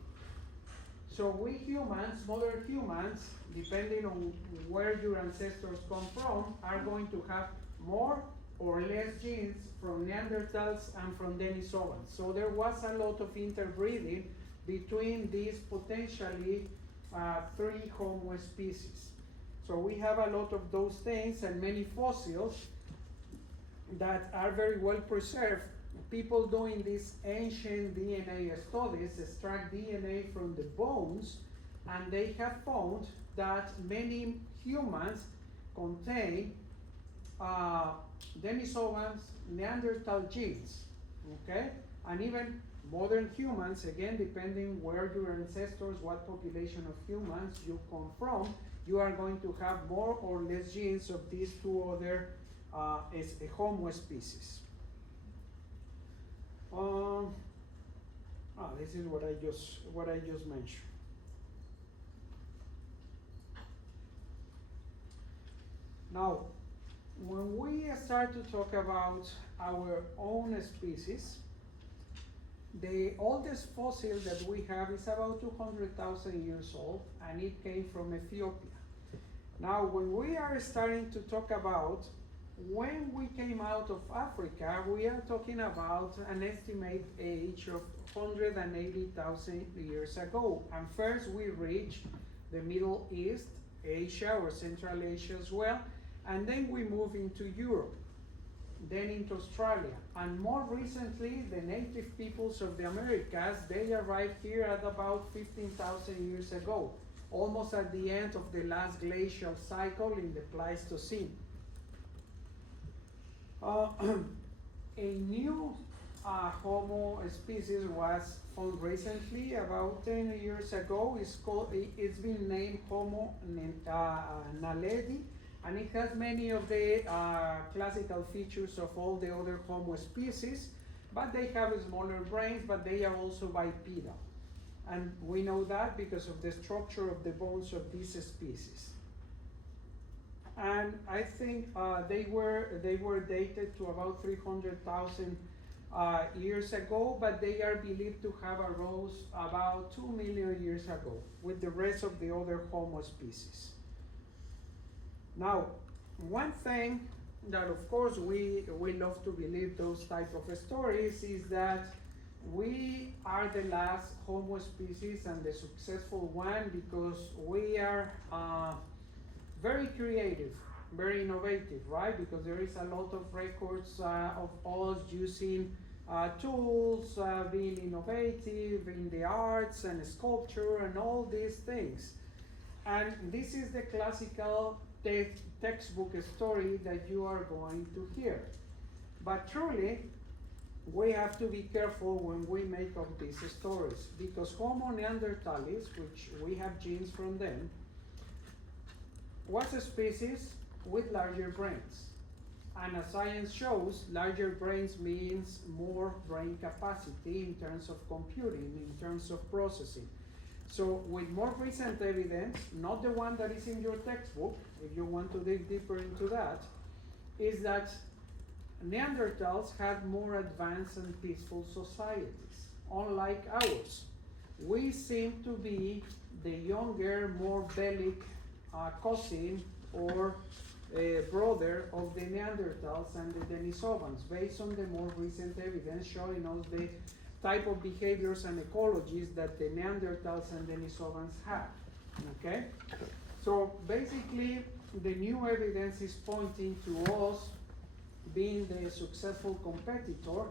So we humans, modern humans, depending on where your ancestors come from, are going to have more or less genes from Neanderthals and from Denisovans. So there was a lot of interbreeding between these potentially three Homo species. So we have a lot of those things and many fossils that are very well preserved. People doing these ancient DNA studies extract DNA from the bones, and they have found that many humans contain Denisovans, Neanderthal genes, okay? And even modern humans, again, depending where your ancestors, what population of humans you come from, you are going to have more or less genes of these two other Homo species. This is what I just mentioned. Now, when we start to talk about our own species, the oldest fossil that we have is about 200,000 years old, and it came from Ethiopia. Now, when we are starting to talk about when we came out of Africa, we are talking about an estimated age of 180,000 years ago. And first we reached the Middle East, Asia or Central Asia as well, And then we move into Europe, then into Australia, and more recently, the native peoples of the Americas, they arrived here at about 15,000 years ago, almost at the end of the last glacial cycle in the Pleistocene. A new Homo species was found recently, about 10 years ago. It's been named Homo naledi, and it has many of the classical features of all the other Homo species, but they have smaller brains, but they are also bipedal. And we know that because of the structure of the bones of this species. And I think they were dated to about 300,000 years ago, but they are believed to have arose about 2 million years ago with the rest of the other Homo species. Now, one thing that of course we love to believe those type of stories is that we are the last Homo species and the successful one because we are very creative, very innovative, right? Because there is a lot of records of us using tools, being innovative in the arts and sculpture and all these things. And this is the classical textbook story that you are going to hear. But truly, we have to be careful when we make up these stories, because Homo neanderthalis, which we have genes from them, was a species with larger brains. And as science shows, larger brains means more brain capacity in terms of computing, in terms of processing. So with more recent evidence, not the one that is in your textbook, if you want to dig deeper into that, is that Neanderthals had more advanced and peaceful societies, unlike ours. We seem to be the younger, more bellic cousin or brother of the Neanderthals and the Denisovans, based on the more recent evidence showing us the type of behaviors and ecologies that the Neanderthals and Denisovans had. Okay? So basically, the new evidence is pointing to us being the successful competitor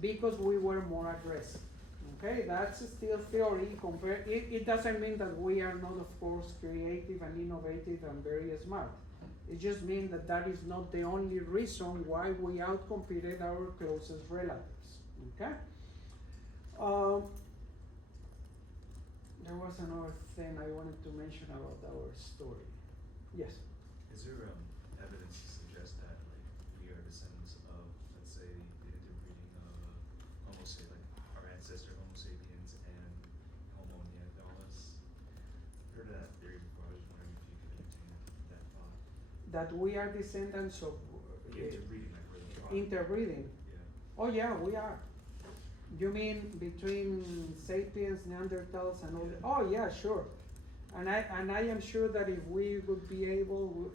because we were more aggressive. Okay, that's still theory. It doesn't mean that we are not, of course, creative and innovative and very smart. It just means that that is not the only reason why we outcompeted our closest relatives. Okay. There was another thing I wanted to mention about our story. Yes. Is there evidence to suggest that like we are descendants of, let's say, the interbreeding of almost say like our ancestor Homo sapiens and Homo neanderthalis? Heard of that theory before. I was wondering if you could entertain that thought. That we are descendants of Interbreeding, like we're the interbreeding. Yeah. Oh yeah, we are. You mean between sapiens, Neanderthals, and all? Yeah. Oh yeah, sure. And I am sure that if we would be able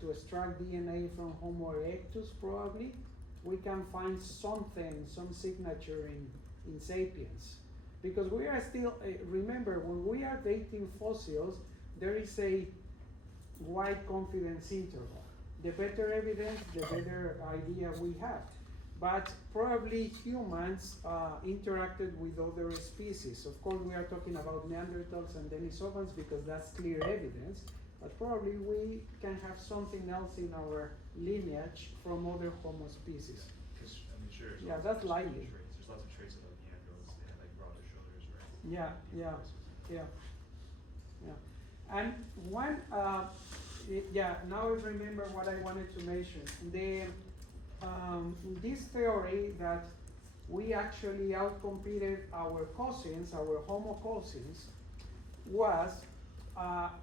to extract DNA from Homo erectus, probably we can find something, some signature in sapiens, because we are still. Remember, when we are dating fossils, there is a wide confidence interval. The better evidence, the better idea we have. But probably humans interacted with other species. Of course, we are talking about Neanderthals and Denisovans because that's clear evidence. But probably we can have something else in our lineage from other Homo species. Because I mean, sure. There's Yeah, lots that's of likely. traits. There's lots of traits about Neanderthals. They had like broader shoulders, right? Yeah, yeah, yeah, yeah. And one, yeah. Now I remember what I wanted to mention. This theory that we actually outcompeted our cousins, our Homo cousins, was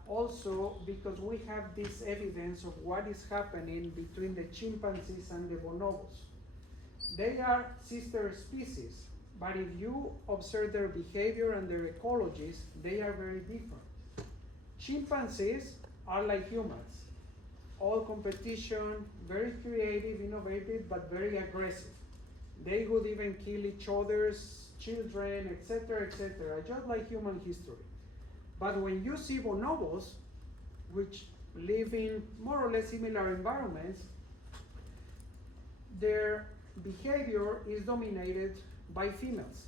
also because we have this evidence of what is happening between the chimpanzees and the bonobos. They are sister species, but if you observe their behavior and their ecologies, they are very different. Chimpanzees are like humans. All competition, very creative, innovative, but very aggressive. They would even kill each other's children, etc., just like human history. But when you see bonobos, which live in more or less similar environments, their behavior is dominated by females.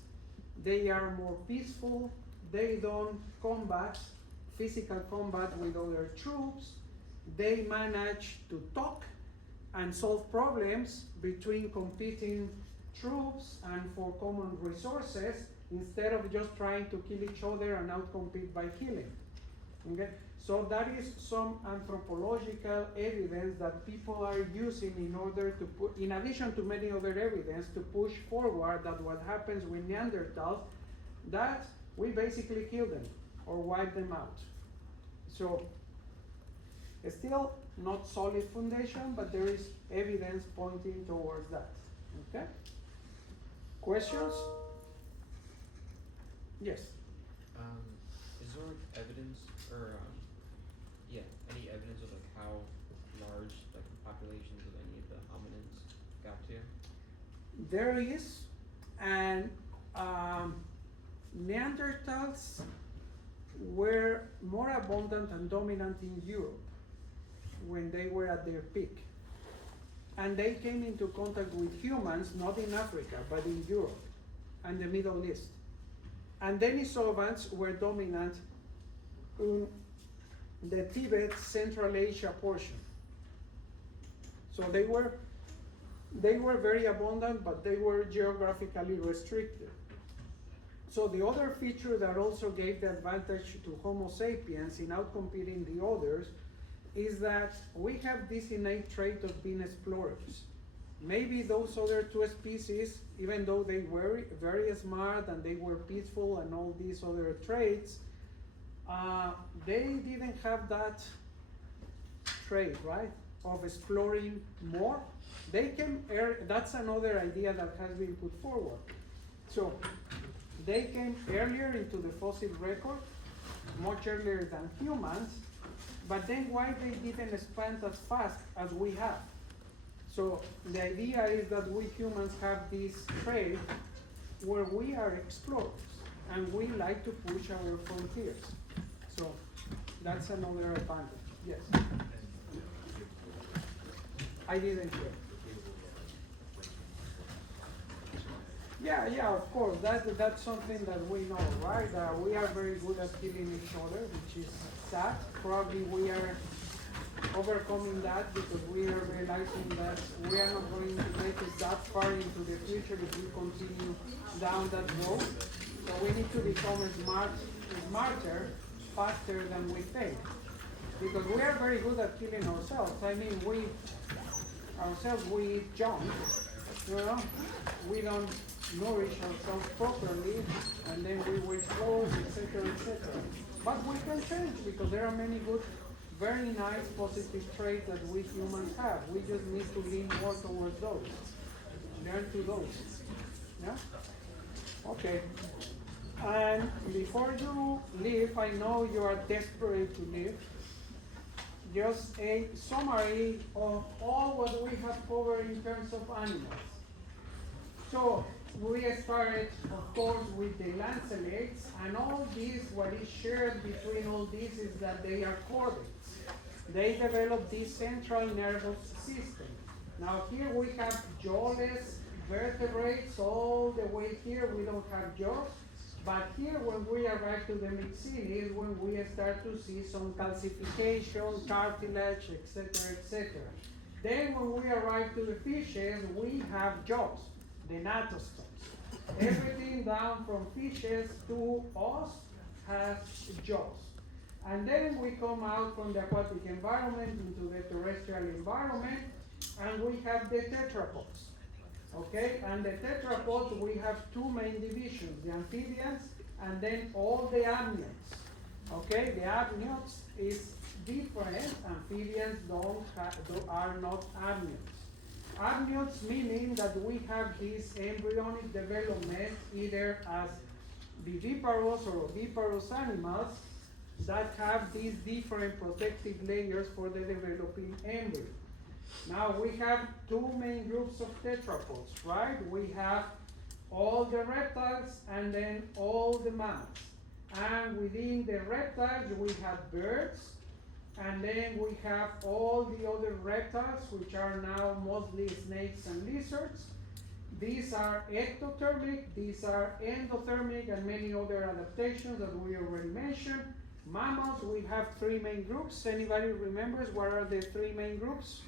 They are more peaceful, they don't combat, physical combat with other troops, they manage to talk and solve problems between competing troops and for common resources instead of just trying to kill each other and outcompete by killing. Okay? So that is some anthropological evidence that people are using in order to put, in addition to many other evidence, to push forward that what happens with Neanderthals, that we basically kill them or wipe them out. So still not solid foundation, but there is evidence pointing towards that. Okay? Questions? Yes. Is there evidence or any evidence of like how large like the populations of any of the hominins got to? There is, and Neanderthals were more abundant and dominant in Europe when they were at their peak. And they came into contact with humans, not in Africa, but in Europe and the Middle East. And Denisovans were dominant in the Tibet, Central Asia portion. So they were very abundant, but they were geographically restricted. So the other feature that also gave the advantage to Homo sapiens in outcompeting the others is that we have this innate trait of being explorers. Maybe those other two species, even though they were very smart and they were peaceful and all these other traits, they didn't have that trait, right, of exploring more. They came, that's another idea that has been put forward. So they came earlier into the fossil record, much earlier than humans, but then why they didn't expand as fast as we have? So the idea is that we humans have this trait where we are explorers and we like to push our frontiers. So that's another advantage. Yes. I didn't hear. Yeah, of course. That's something that we know, right? We are very good at killing each other, which is sad. Probably we are overcoming that because we are realizing that we are not going to make it that far into the future if we continue down that road. So we need to become smarter, faster than we think. Because we are very good at killing ourselves. I mean, we eat junk, you know? We don't nourish ourselves properly, and then we wear clothes, etc., etc. But we can change because there are many good, very nice positive traits that we humans have. We just need to lean more towards those. Learn to those. Yeah? Okay. And before you leave, I know you are desperate to leave. Just a summary of all what we have covered in terms of animals. So we started, of course, with the lanceolates, and all this, what is shared between all these is that they are chordates. They develop this central nervous system. Now here we have jawless vertebrates all the way here. We don't have jaws. But here, when we arrive to the myxili, is when we start to see some calcification, cartilage, etc., etc. Then when we arrive to the fishes, we have jaws, the natostomes. Everything down from fishes to us has jaws. And then we come out from the aquatic environment into the terrestrial environment, and we have the tetrapods. Okay, and the tetrapods, we have two main divisions, the amphibians and then all the amniotes. Okay, the amniotes is different, amphibians are not amniotes. Amniotes meaning that we have this embryonic development either as viviparous or oviparous animals that have these different protective layers for the developing embryo. Now we have two main groups of tetrapods, right? We have all the reptiles and then all the mammals. And within the reptiles we have birds And then we have all the other reptiles, which are now mostly snakes and lizards. These are ectothermic, these are endothermic, and many other adaptations that we already mentioned. Mammals, we have three main groups. Anybody remembers what are the three main groups?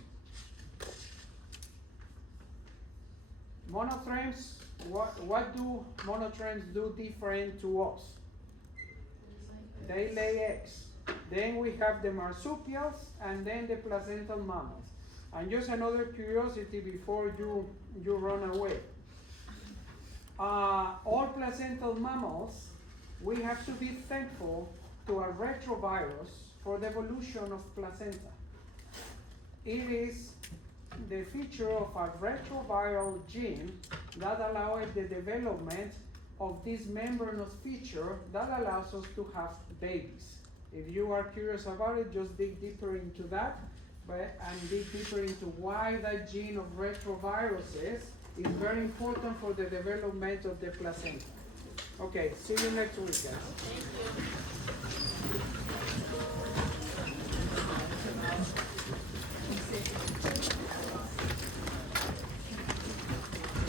Monotremes, what do monotremes do different to us? They lay eggs. Then we have the marsupials, and then the placental mammals. And just another curiosity before you run away. All placental mammals, we have to be thankful to a retrovirus for the evolution of placenta. It is the feature of a retroviral gene that allows the development of this membranous feature that allows us to have babies. If you are curious about it, just dig deeper into that, and dig deeper into why that gene of retroviruses is very important for the development of the placenta. Okay, see you next week, guys. Thank you.